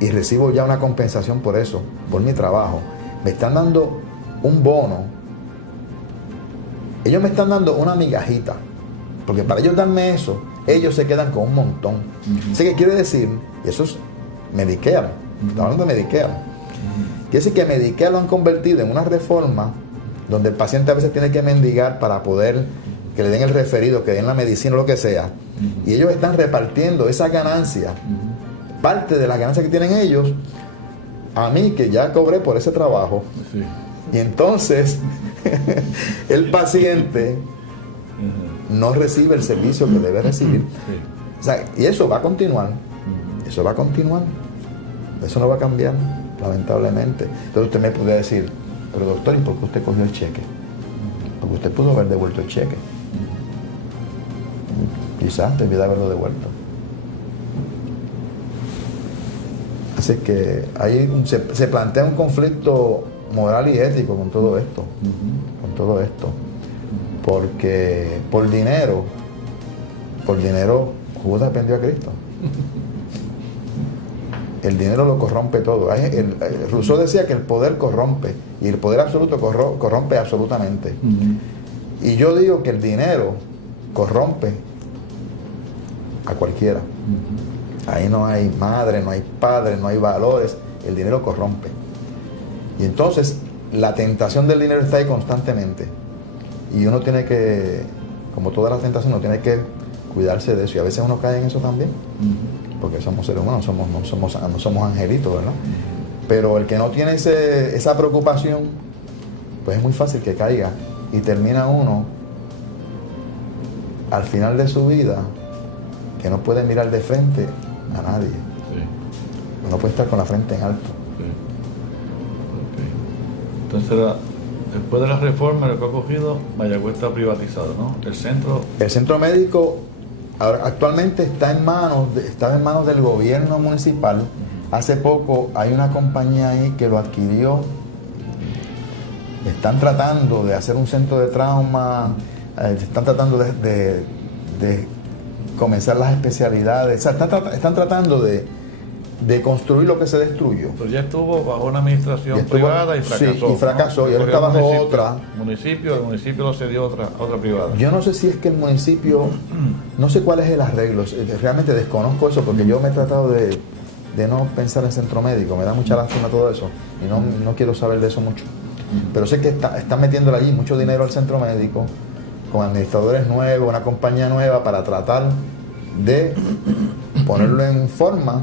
y recibo ya una compensación por eso, por mi trabajo. Me están dando un bono. Ellos me están dando una migajita. Porque para ellos darme eso, ellos se quedan con un montón. Así que quiere decir, y eso es Medicare, estamos hablando de Medicare. Quiere decir que Medicare lo han convertido en una reforma donde el paciente a veces tiene que mendigar para poder que le den el referido, que den la medicina o lo que sea. Y ellos están repartiendo esa ganancia, parte de la ganancia que tienen ellos, a mí que ya cobré por ese trabajo. Sí. Y entonces el paciente no recibe el servicio que debe recibir. Sí. O sea, y eso va a continuar. Eso va a continuar. Eso no va a cambiar, lamentablemente. Entonces usted me puede decir, pero doctor, ¿y por qué usted cogió el cheque? Porque usted pudo haber devuelto el cheque. Quizás debía de haberlo devuelto. Así que ahí se plantea un conflicto moral y ético con todo esto. Con todo esto. Porque por dinero Judas vendió a Cristo. El dinero lo corrompe todo. Rousseau decía que el poder corrompe, y el poder absoluto corrompe absolutamente. Y yo digo que el dinero corrompe a cualquiera. Ahí no hay madre, no hay padre, no hay valores. El dinero corrompe. Y entonces la tentación del dinero está ahí constantemente. Y uno tiene que, como todas las tentaciones, uno tiene que cuidarse de eso. Y a veces uno cae en eso también. Porque somos seres humanos, no somos angelitos, ¿verdad? Pero el que no tiene esa preocupación, pues es muy fácil que caiga. Y termina uno, al final de su vida, que no puede mirar de frente a nadie. Sí. No puede estar con la frente en alto. Sí. Okay. Entonces, después de la reforma, lo que ha ocurrido, Mayagüez está privatizado, ¿no? El centro médico actualmente estaba en manos del gobierno municipal. Hace poco hay una compañía ahí que lo adquirió. Están tratando de hacer un centro de trauma, están tratando de comenzar las especialidades, o sea, están tratando de construir lo que se destruyó. Pero ya estuvo bajo una administración privada y fracasó. Sí, y fracasó, y ahora está bajo otra. El municipio lo cedió a otra privada. Yo no sé si es que el municipio, no sé cuál es el arreglo, realmente desconozco eso, porque yo me he tratado de no pensar en centro médico, me da mucha lástima todo eso, y no quiero saber de eso mucho. Pero sé que están metiéndole allí mucho dinero al centro médico, con administradores nuevos, una compañía nueva, para tratar de ponerlo en forma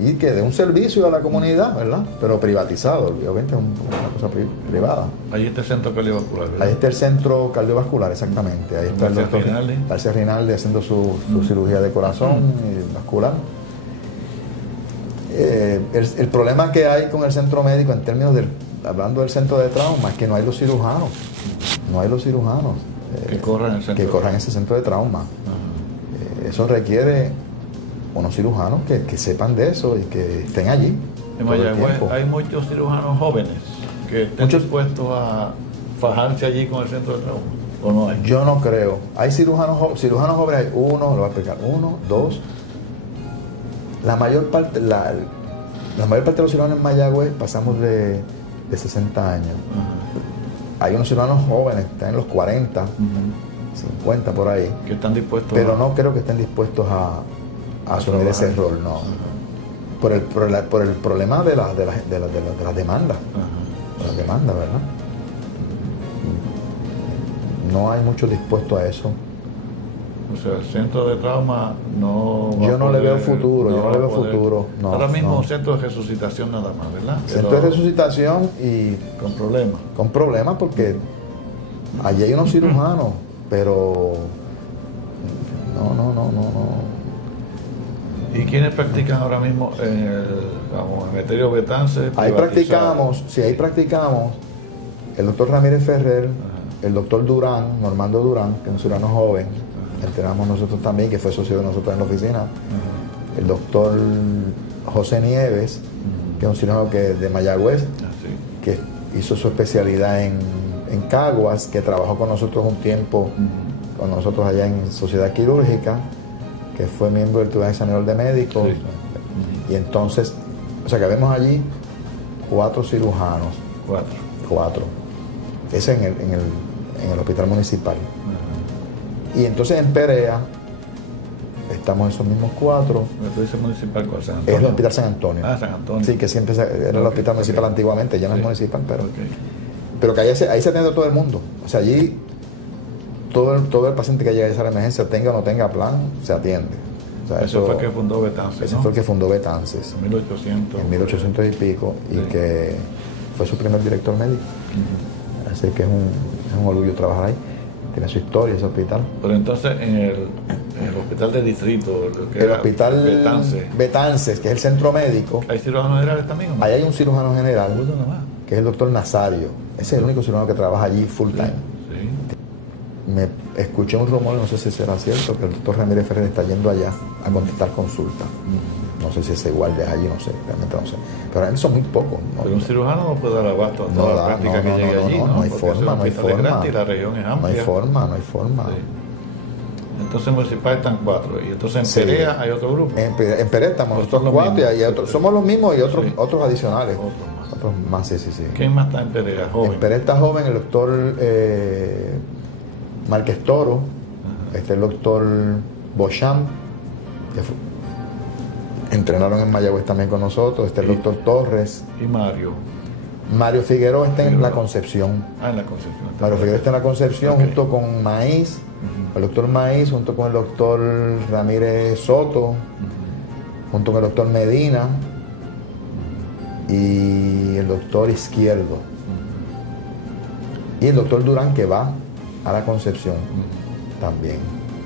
y que dé un servicio a la comunidad, ¿verdad? Pero privatizado, obviamente es una cosa privada. Ahí está el centro cardiovascular, ¿verdad? Ahí está el centro cardiovascular, exactamente. Ahí está el doctor García Rinaldi haciendo su cirugía de corazón y vascular. El problema que hay con el centro médico en términos hablando del centro de trauma, es que no hay los cirujanos. No hay los cirujanos que corran ese centro de trauma. Eso requiere unos cirujanos que sepan de eso y que estén allí. En Mayagüez hay muchos cirujanos jóvenes que estén dispuestos a fajarse allí con el centro de trauma, ¿o no hay? Yo no creo. Hay cirujanos jóvenes, hay uno, lo voy a explicar, 1, 2. La mayor parte de los cirujanos en Mayagüez pasamos de 60 años. Hay unos cirujanos jóvenes, están en los 40, 50 por ahí. Que están dispuestos. Pero no creo que estén dispuestos a asumir ese rol, no. Por el problema de las demandas. De las demandas, ¿verdad? No hay muchos dispuestos a eso. O sea, el centro de trauma no... Yo no le veo futuro, No, ahora mismo un centro de resucitación nada más, ¿verdad? Centro de resucitación y... Con problemas. Con problemas porque allí hay unos cirujanos, pero... No. ¿Y quiénes practican ahora mismo en el cementerio Betance? Ahí practicamos el doctor Ramírez Ferrer, el doctor Durán, Normando Durán, que es un cirujano joven, entrenamos nosotros también, que fue socio de nosotros en la oficina, el doctor José Nieves, que es un cirujano de Mayagüez, que hizo su especialidad en Caguas, que trabajó con nosotros un tiempo, con nosotros allá en Sociedad Quirúrgica, que fue miembro del Tribunal Examinador de Médicos. Y entonces, o sea que vemos allí 4 cirujanos. 4. Ese en el hospital municipal. Y entonces en Perea estamos esos mismos 4. ¿Tú dices municipal cuál? ¿San Antonio? Es el hospital San Antonio. San Antonio. Sí, que siempre era el hospital municipal antiguamente, ya no es municipal, pero que ahí se atiende a todo el mundo. O sea, allí todo el paciente que llega a esa emergencia, tenga o no tenga plan, se atiende. O sea, eso fue el que fundó Betances, ese fue el que fundó Betances. En 1800. En 1800 y pico, y que fue su primer director médico. Así que es un orgullo trabajar ahí. Tiene su historia ese hospital. Pero entonces en el hospital de distrito, el hospital Betances, que es el centro médico. ¿Hay cirujanos generales también? Ahí hay un cirujano general, que es el doctor Nazario. Ese es el único cirujano que trabaja allí full time. Me escuché un rumor, no sé si será cierto, que el doctor Ramírez Ferrer está yendo allá a contestar consultas. No sé si es igual de allí, no sé, realmente no sé. Pero realmente son muy pocos. Pero un cirujano no puede dar abasto a toda la práctica que llegue allí, ¿no? No hay forma, no hay forma. Y la región es amplia. No hay forma. Entonces en municipal están 4. Y entonces en Perea hay otro grupo. En Perea estamos nosotros 4 y hay otros. Somos los mismos y otros adicionales. Otros más, sí. ¿Quién más está en Perea? Joven. En Perea está joven el doctor Márquez Toro, el doctor Beauchamp, que entrenaron en Mayagüez también con nosotros, el doctor Torres. ¿Y Mario? Mario Figueroa está en la Concepción. En la Concepción. Mario Figueroa está en la Concepción junto con Maíz, el doctor Maíz, junto con el doctor Ramírez Soto, junto con el doctor Medina y el doctor Izquierdo. Y el doctor Durán, que va a la Concepción también.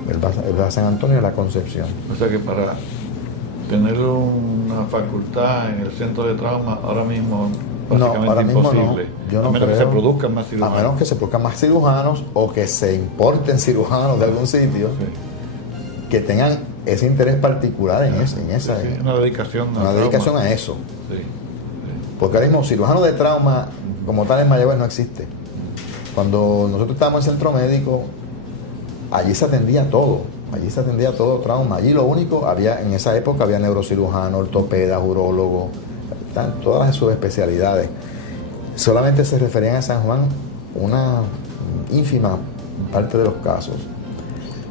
Él va a San Antonio de la Concepción. O sea que para tener una facultad en el centro de trauma ahora mismo básicamente imposible. Yo no a menos creo, que se produzcan más cirujanos. A menos que se produzcan más cirujanos o que se importen cirujanos de algún sitio que tengan ese interés particular en esa. Una dedicación. Una dedicación a eso. Porque ahora mismo cirujano de trauma como tal en Mayagüez no existe. Cuando nosotros estábamos en el centro médico, allí se atendía todo trauma. Allí lo único, en esa época había neurocirujano, ortopeda, urólogo, todas las subespecialidades. Solamente se referían a San Juan una ínfima parte de los casos.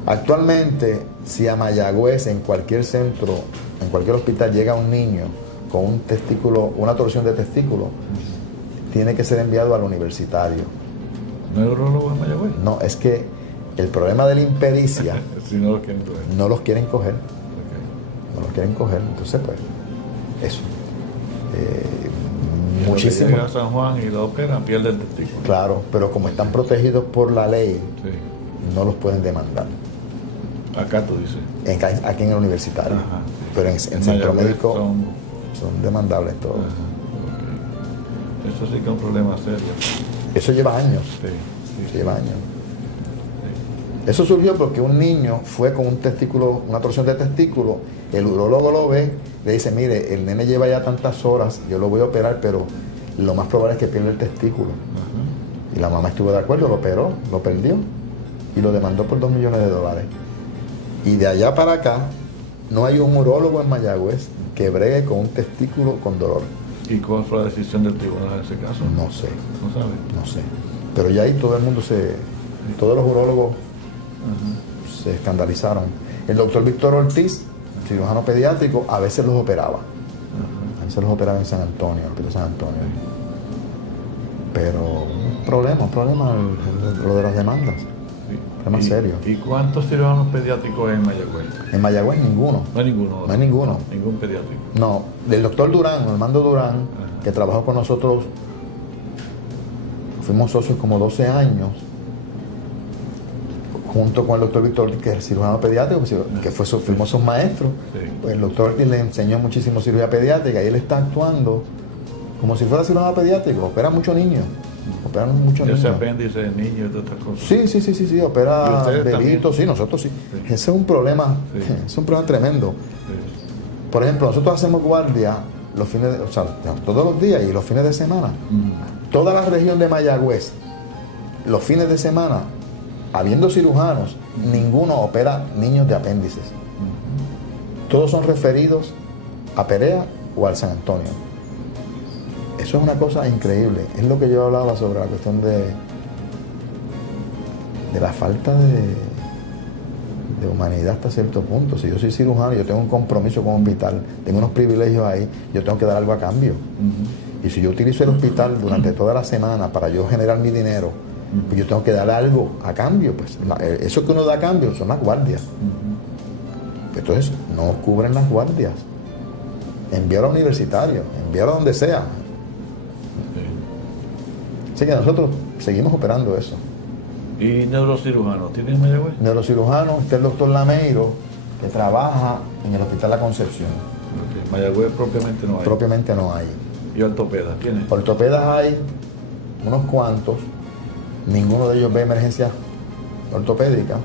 Actualmente, si a Mayagüez, en cualquier centro, en cualquier hospital, llega un niño con un testículo, una torsión de testículo, tiene que ser enviado al universitario. ¿No hay urologo en Mayagüez? No, es que el problema de la impericia si no los quieren coger. No los quieren coger. No los quieren coger. Entonces, pues, eso. Muchísimo. Llega a San Juan y lo operan, pierde el testículo. Claro, pero como están protegidos por la ley, no los pueden demandar. Acá tú dices. Aquí en el universitario. Pero en centro médico son demandables todos. Eso sí que es un problema serio. Eso lleva años. Lleva años. Eso surgió porque un niño fue con un testículo, una torsión de testículo, el urólogo lo ve, le dice, mire, el nene lleva ya tantas horas, yo lo voy a operar, pero lo más probable es que pierda el testículo. Y la mamá estuvo de acuerdo, lo operó, lo perdió y lo demandó por $2 millones. Y de allá para acá, no hay un urólogo en Mayagüez que bregue con un testículo con dolor. ¿Y cuál fue la decisión del tribunal en ese caso? No sé. ¿No sabe? No sé. Pero ya ahí todo el mundo todos los urólogos se escandalizaron. El doctor Víctor Ortiz, cirujano pediátrico, a veces los operaba. A veces los operaba en San Antonio, en el Hospital San Antonio. Pero un problema lo de las demandas. Problema serio. ¿Y cuántos cirujanos pediátricos hay en Mayagüez? En Mayagüez ninguno. No hay ninguno. No hay ninguno. Ningún pediátrico. No, del doctor Durán, Armando Durán, que trabajó con nosotros, fuimos socios como 12 años, junto con el doctor Víctor Ortiz, que es el cirujano pediátrico, que fuimos sus maestros. Pues el doctor Ortiz le enseñó muchísimo cirugía pediátrica y él está actuando como si fuera cirujano pediátrico, opera muchos niños. Operan muchos Ese niños. apéndice de niños y todas estas cosas. Sí, ¿Y opera ustedes bebitos, también? sí, nosotros sí. Sí. Ese es un problema, Sí. es un problema tremendo. Sí. Por ejemplo, nosotros hacemos guardia los fines o sea, todos los días y los fines de semana. Toda la región de Mayagüez, los fines de semana, habiendo cirujanos, ninguno opera niños de apéndices. Todos son referidos a Perea o al San Antonio. Eso es una cosa increíble. Es lo que yo hablaba sobre la cuestión de la falta de humanidad hasta cierto punto. Si yo soy cirujano, yo tengo un compromiso con un hospital, tengo unos privilegios ahí, yo tengo que dar algo a cambio. Y si yo utilizo el hospital durante toda la semana para yo generar mi dinero, pues yo tengo que dar algo a cambio. Pues eso que uno da a cambio son las guardias. Entonces, no cubren las guardias. Envíalo a universitario, envíalo a donde sea. Así que nosotros seguimos operando eso. ¿Y neurocirujanos tienen Mayagüez? Neurocirujano, está el doctor Lameiro, que trabaja en el Hospital La Concepción. Ok. Mayagüez propiamente no hay. Propiamente no hay. ¿Y ortopedas tiene? Ortopedas hay unos cuantos, ninguno de ellos ve emergencia ortopédica,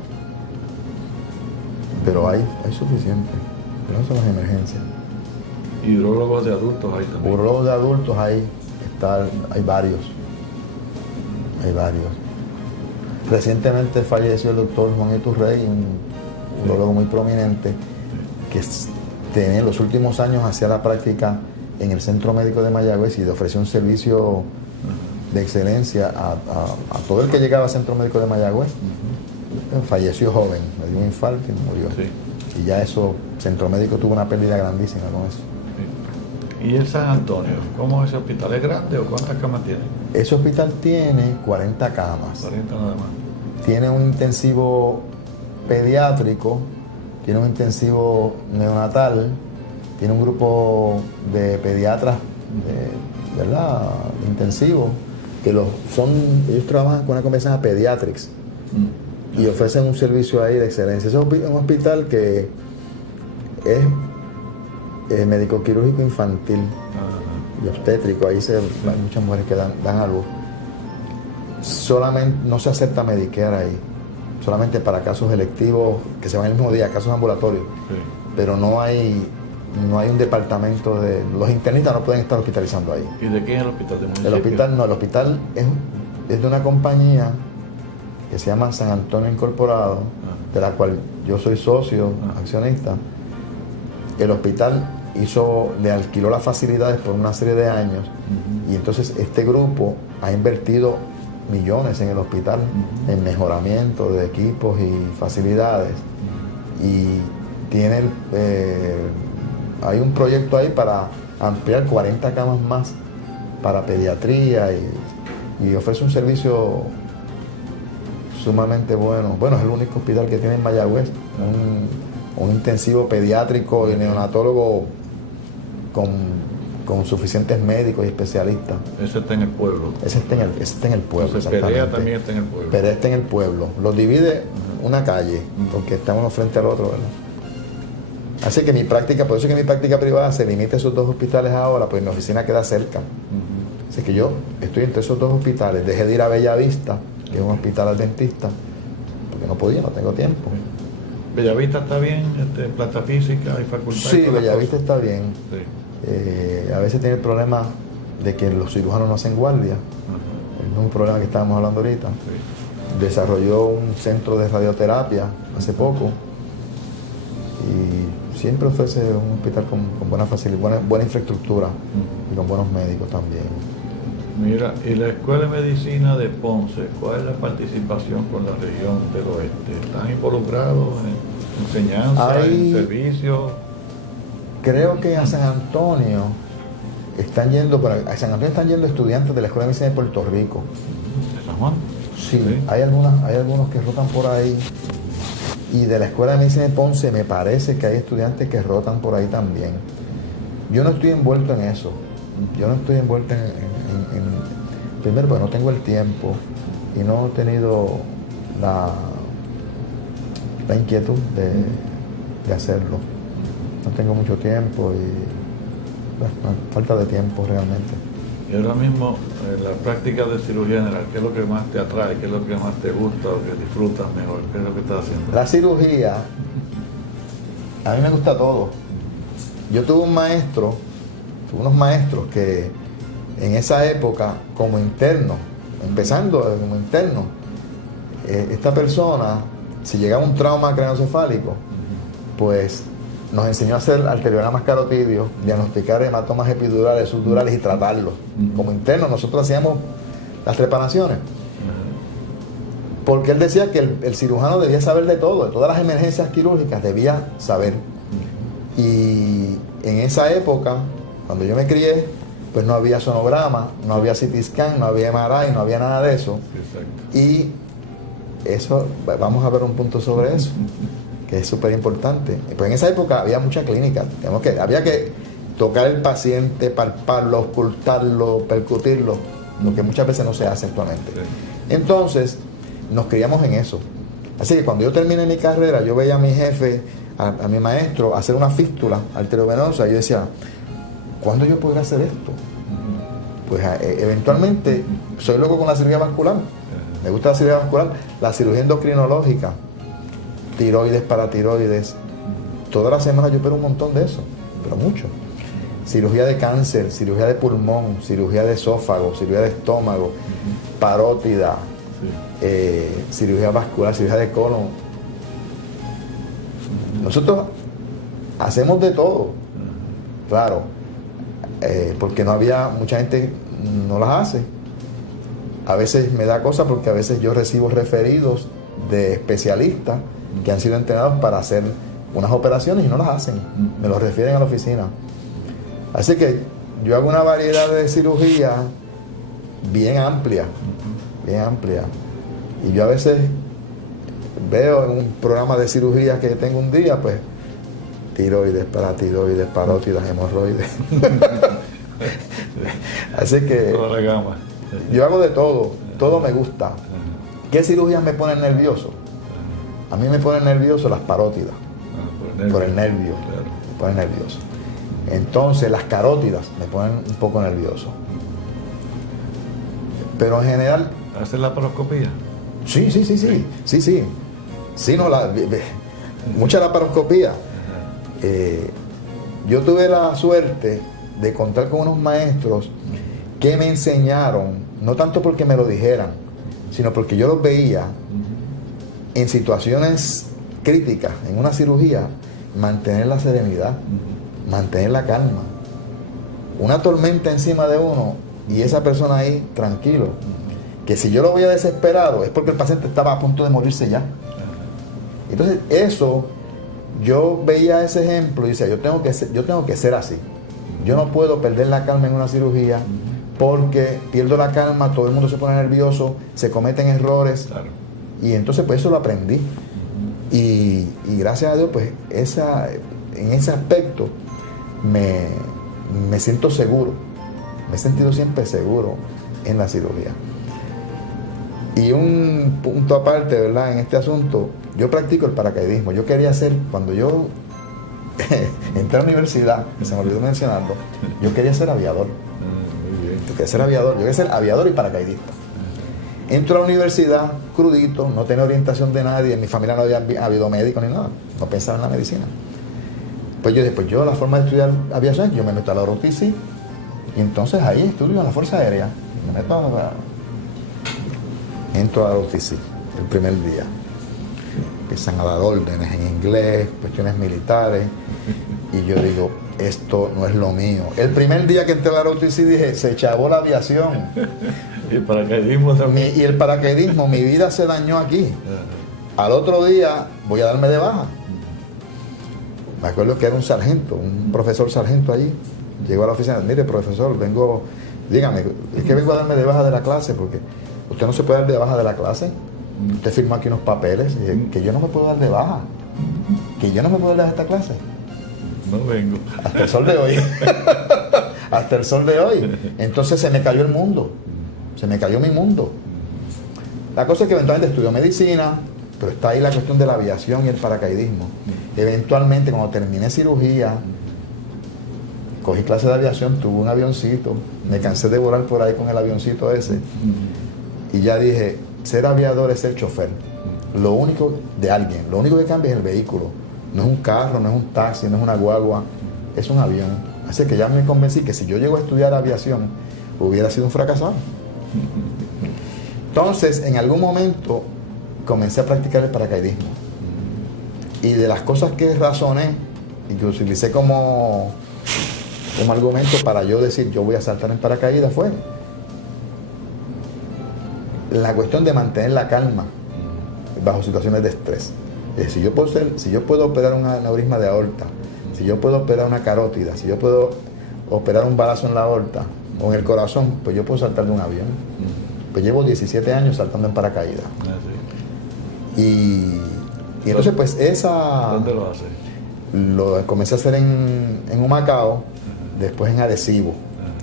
pero hay suficiente. Pero no son las emergencias. ¿Y urólogos de adultos hay también? Urólogos de adultos hay varios. Hay varios. Recientemente falleció el doctor Juan Iturrey, un urólogo muy prominente, que en los últimos años hacía la práctica en el Centro Médico de Mayagüez y le ofreció un servicio de excelencia a todo el que llegaba al Centro Médico de Mayagüez. Falleció joven, le dio un infarto y murió. Sí. Y ya eso, Centro Médico tuvo una pérdida grandísima con eso. Sí. ¿Y el San Antonio? ¿Cómo es ese hospital? ¿Es grande o cuántas camas tiene? Ese hospital tiene 40 camas. 40 nada más. Tiene un intensivo pediátrico, tiene un intensivo neonatal, tiene un grupo de pediatras, ¿verdad? Intensivo, que ellos trabajan con una compañía que se llama Pediatrics y ofrecen un servicio ahí de excelencia. Ese es un hospital que es médico quirúrgico infantil y obstétrico. Ahí hay muchas mujeres que dan a luz. Solamente no se acepta Medicare ahí, solamente para casos electivos que se van el mismo día, casos ambulatorios. Sí. Pero no hay un departamento de... Los internistas no pueden estar hospitalizando ahí. ¿Y de quién es el hospital? ¿De municipio? El hospital es de una compañía que se llama San Antonio Incorporado, de la cual yo soy socio, accionista. El hospital le alquiló las facilidades por una serie de años y entonces este grupo ha invertido millones en el hospital, en mejoramiento de equipos y facilidades, y hay un proyecto ahí para ampliar 40 camas más para pediatría y ofrece un servicio sumamente bueno. Bueno, es el único hospital que tiene en Mayagüez un intensivo pediátrico y neonatólogo con suficientes médicos y especialistas. Ese está en el pueblo. Ese está en el pueblo. Entonces, Perea también está en el pueblo. Perea está en el pueblo. Los divide una calle, porque están uno frente al otro, ¿verdad? Así que por eso es que mi práctica privada se limita a esos dos hospitales ahora, pues mi oficina queda cerca. Así que yo estoy entre esos dos hospitales. Dejé de ir a Bellavista, que es un hospital adventista, porque no podía, no tengo tiempo. Bellavista está bien, planta física y facultad. Sí, Bellavista está bien. Sí. A veces tiene el problema de que los cirujanos no hacen guardia. Es un problema que estábamos hablando ahorita. Sí. Desarrolló un centro de radioterapia hace poco y siempre ofrece un hospital con buena facilidad, buena infraestructura y con buenos médicos también. Mira, y la Escuela de Medicina de Ponce, ¿cuál es la participación con la región del oeste? ¿Están involucrados en enseñanza, en servicios? Creo que a San Antonio están yendo estudiantes de la Escuela de Medicina de Puerto Rico. ¿De San Juan? Sí, hay algunos que rotan por ahí. Y de la Escuela de Medicina de Ponce me parece que hay estudiantes que rotan por ahí también. Yo no estoy envuelto en eso. Yo no estoy envuelto primero porque no tengo el tiempo y no he tenido la inquietud de hacerlo. No tengo mucho tiempo y falta de tiempo realmente. Y ahora mismo, en la práctica de cirugía general, ¿qué es lo que más te atrae? ¿Qué es lo que más te gusta o que disfrutas mejor? ¿Qué es lo que estás haciendo? La cirugía, a mí me gusta todo. Yo tuve unos maestros que en esa época, como interno, empezando como interno, esta persona, si llegaba un trauma craneoencefálico, pues nos enseñó a hacer arteriogramas carotidios, diagnosticar hematomas epidurales, subdurales y tratarlos. Como interno nosotros hacíamos las trepanaciones. Porque él decía que el cirujano debía saber de todo, de todas las emergencias quirúrgicas debía saber. Y en esa época, cuando yo me crié, pues no había sonograma, no había CT scan, no había MRI, no había nada de eso. Exacto. Y eso, vamos a ver un punto sobre eso, que es súper importante. Pues en esa época había mucha clínica, había que tocar el paciente, palparlo, ocultarlo, percutirlo, lo que muchas veces no se hace actualmente. Sí. Entonces, nos criamos en eso. Así que cuando yo terminé mi carrera, yo veía a mi jefe, a mi maestro, hacer una fístula arteriovenosa, y yo decía, ¿cuándo yo podré hacer esto? Pues eventualmente, soy loco con la cirugía vascular. Me gusta la cirugía vascular, la cirugía endocrinológica, tiroides, paratiroides. Todas las semanas yo opero un montón de eso, pero mucho. Cirugía de cáncer, cirugía de pulmón, cirugía de esófago, cirugía de estómago, parótida, cirugía vascular, cirugía de colon. Nosotros hacemos de todo, claro, porque no había, mucha gente no las hace. A veces me da cosa porque a veces yo recibo referidos de especialistas que han sido entrenados para hacer unas operaciones y no las hacen, me los refieren a la oficina. Así que yo hago una variedad de cirugía bien amplia, bien amplia. Y yo a veces veo en un programa de cirugía que tengo un día, pues, tiroides, paratiroides, parótidas, hemorroides. Así que Toda la gama. yo hago de todo, todo me gusta. ¿Qué cirugías me ponen nervioso? A mí me ponen nervioso las parótidas, por el nervio, Claro. me ponen nervioso. Entonces las carótidas me ponen un poco nervioso. Pero en general, ¿Haces la laparoscopía? sí. Sí, no, mucha laparoscopía. Yo tuve la suerte de contar con unos maestros que me enseñaron, no tanto porque me lo dijeran, sino porque yo los veía en situaciones críticas, en una cirugía, mantener la serenidad, mantener la calma. Una tormenta encima de uno y esa persona ahí tranquilo. Que si yo lo veía desesperado es porque el paciente estaba a punto de morirse ya. Entonces eso, yo veía ese ejemplo y decía, yo tengo que ser así. Yo no puedo perder la calma en una cirugía porque pierdo la calma, todo el mundo se pone nervioso, se cometen errores. Claro. Y entonces pues eso lo aprendí. Y gracias a Dios pues en ese aspecto me siento seguro. Me he sentido siempre seguro en la cirugía. Y un punto aparte, ¿verdad? En este asunto, yo practico el paracaidismo. Yo quería ser, cuando yo entré a la universidad, que se me olvidó mencionarlo, yo quería ser aviador. Muy bien. Yo quería ser aviador y paracaidista. Entro a la universidad crudito, no tenía orientación de nadie, en mi familia no había habido médico ni nada, no pensaba en la medicina. Pues yo dije, la forma de estudiar aviación es que yo me meto a la ROTC y entonces ahí estudio en la Fuerza Aérea. Entro a la ROTC el primer día. Empiezan a dar órdenes en inglés, cuestiones militares, y yo digo, esto no es lo mío. El primer día que entré a la ROTC dije, se chavó la aviación. Y el paracaidismo también. Y el paracaidismo, mi vida se dañó aquí. Al otro día voy a darme de baja. Me acuerdo que era un sargento, un profesor sargento allí. Llegó a la oficina, mire profesor, dígame, es que vengo a darme de baja de la clase porque usted no se puede dar de baja de la clase. Usted firmó aquí unos papeles que yo no me puedo dar de baja. Que yo no me puedo dar de esta clase. No vengo. Hasta el sol de hoy. Hasta el sol de hoy. Entonces se me cayó el mundo. Se me cayó mi mundo. La cosa es que eventualmente estudió medicina, pero está ahí la cuestión de la aviación y el paracaidismo. Eventualmente, cuando terminé cirugía, cogí clase de aviación, tuve un avioncito, me cansé de volar por ahí con el avioncito ese, y ya dije, ser aviador es ser chofer. Lo único de alguien, lo único que cambia es el vehículo. No es un carro, no es un taxi, no es una guagua, es un avión. Así que ya me convencí que si yo llego a estudiar aviación, hubiera sido un fracasado. Entonces, en algún momento, comencé a practicar el paracaidismo. Y de las cosas que razoné y que utilicé como argumento para yo decir, yo voy a saltar en paracaídas, fue la cuestión de mantener la calma bajo situaciones de estrés. Si yo puedo operar un aneurisma de aorta, si yo puedo operar una carótida, si yo puedo operar un balazo en la aorta o en el corazón, pues yo puedo saltar de un avión. Pues llevo 17 años saltando en paracaídas. Y entonces pues esa... ¿Dónde lo haces? Lo comencé a hacer en Humacao, después en Arecibo.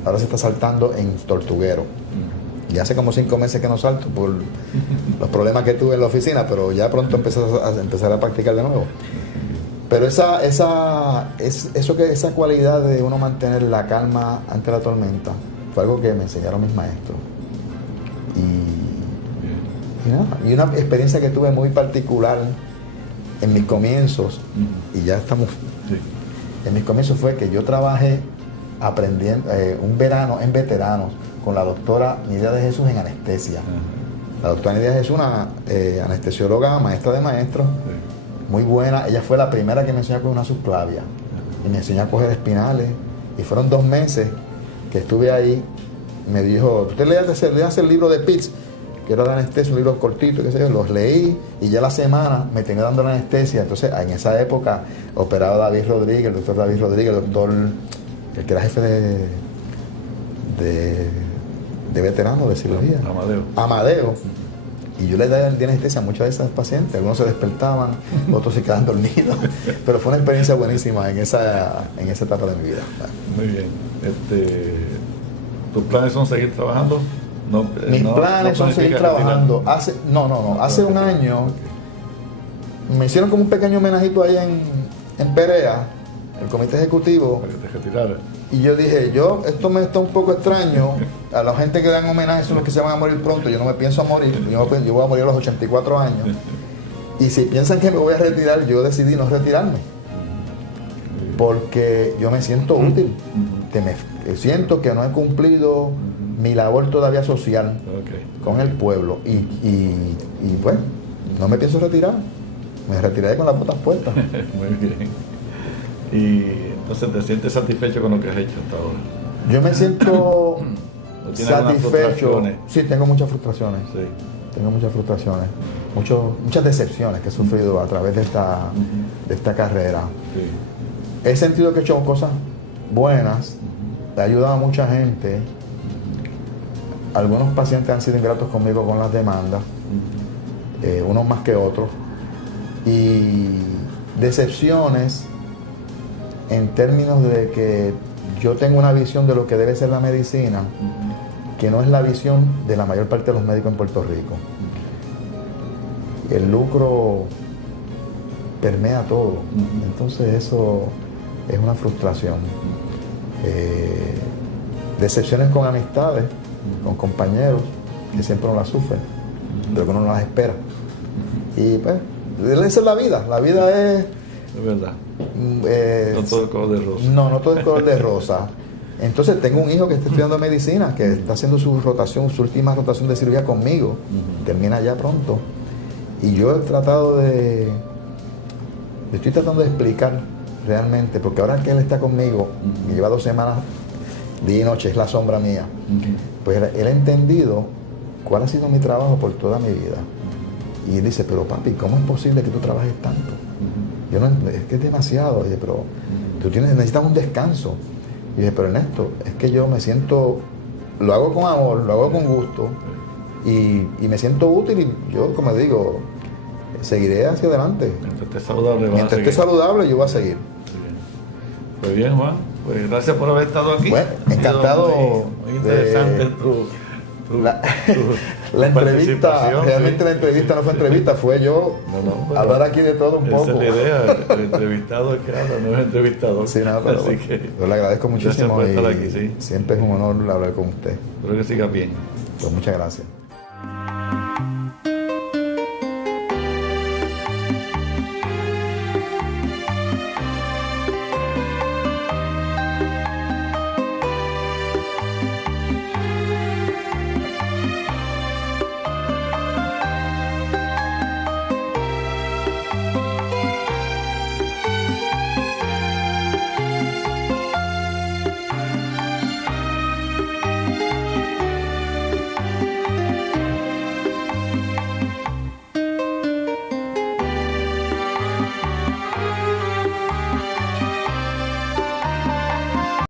Ahora se está saltando en Tortuguero. Y hace como 5 meses que no salto por los problemas que tuve en la oficina, pero ya pronto empezar a practicar de nuevo. Pero esa cualidad de uno mantener la calma ante la tormenta fue algo que me enseñaron mis maestros. Y una experiencia que tuve muy particular en mis comienzos, y ya estamos... En mis comienzos fue que yo trabajé aprendiendo un verano en veteranos con la doctora Nidia de Jesús en anestesia. La doctora Nidia de Jesús, una anestesióloga, maestra de maestros, muy buena. Ella fue la primera que me enseñó a coger una subclavia y me enseñó a coger espinales. Y fueron 2 meses que estuve ahí. Me dijo, ¿usted leas el libro de Pitts? Que era de anestesia, un libro cortito, qué sé yo, los leí y ya la semana me tenía dando la anestesia. Entonces, en esa época operaba David Rodríguez, el doctor David Rodríguez, el que era jefe de veteranos de cirugía. Amadeo. Y yo le daba el día de anestesia a muchas de esas pacientes. Algunos se despertaban, otros se quedaban dormidos. Pero fue una experiencia buenísima en esa etapa de mi vida. Muy bien. ¿Tus planes son seguir trabajando? Mis planes son seguir trabajando. Hace un año me hicieron como un pequeño homenajito ahí en Perea, el comité ejecutivo. Para que te retiraras. Y yo dije, esto me está un poco extraño. A la gente que dan homenaje son los que se van a morir pronto. Yo no me pienso morir. Yo voy a morir a los 84 años. Y si piensan que me voy a retirar, yo decidí no retirarme. Porque yo me siento útil. Siento que no he cumplido mi labor todavía social con el pueblo. Y pues, no me pienso retirar. Me retiraré con las botas puestas. Muy bien. Y entonces, ¿te sientes satisfecho con lo que has hecho hasta ahora? Yo me siento satisfecho. Sí, tengo muchas frustraciones. Sí. Tengo muchas frustraciones. Muchas decepciones que he sufrido a través de esta carrera. Sí. He sentido que he hecho cosas buenas. He ayudado a mucha gente. Algunos pacientes han sido ingratos conmigo con las demandas. Unos más que otros. Y decepciones en términos de que yo tengo una visión de lo que debe ser la medicina, que no es la visión de la mayor parte de los médicos en Puerto Rico. El lucro permea todo. Entonces eso es una frustración. Decepciones con amistades, con compañeros, que siempre uno las sufre, pero que uno no las espera. Y pues, esa es la vida. La vida es... Es verdad. No todo es color de rosa. No todo es color de rosa. Entonces tengo un hijo que está estudiando medicina, que está haciendo su última rotación de cirugía conmigo. Termina ya pronto. Y yo estoy tratando de explicar realmente, porque ahora que él está conmigo, me lleva 2 semanas, día y noche, es la sombra mía. Pues él ha entendido cuál ha sido mi trabajo por toda mi vida. Y él dice, pero papi, ¿cómo es posible que tú trabajes tanto? Yo no, es que es demasiado. Dije, pero necesitas un descanso. Y dije, pero Ernesto, es que yo me siento, lo hago con amor, lo hago con gusto y me siento útil y yo, como digo, seguiré hacia adelante. Mientras esté saludable, yo voy a seguir. Pues bien, Juan, pues gracias por haber estado aquí. Bueno, encantado. Muy interesante La entrevista, participación, realmente sí. la entrevista no fue entrevista, fue yo pero hablar aquí de todo un poco. esa es la idea, el entrevistado es que habla, no es el entrevistador. Sí, no, pero Así que yo le agradezco muchísimo gracias por y estar aquí, sí. siempre es un honor hablar con usted. espero que siga bien. Pues muchas gracias.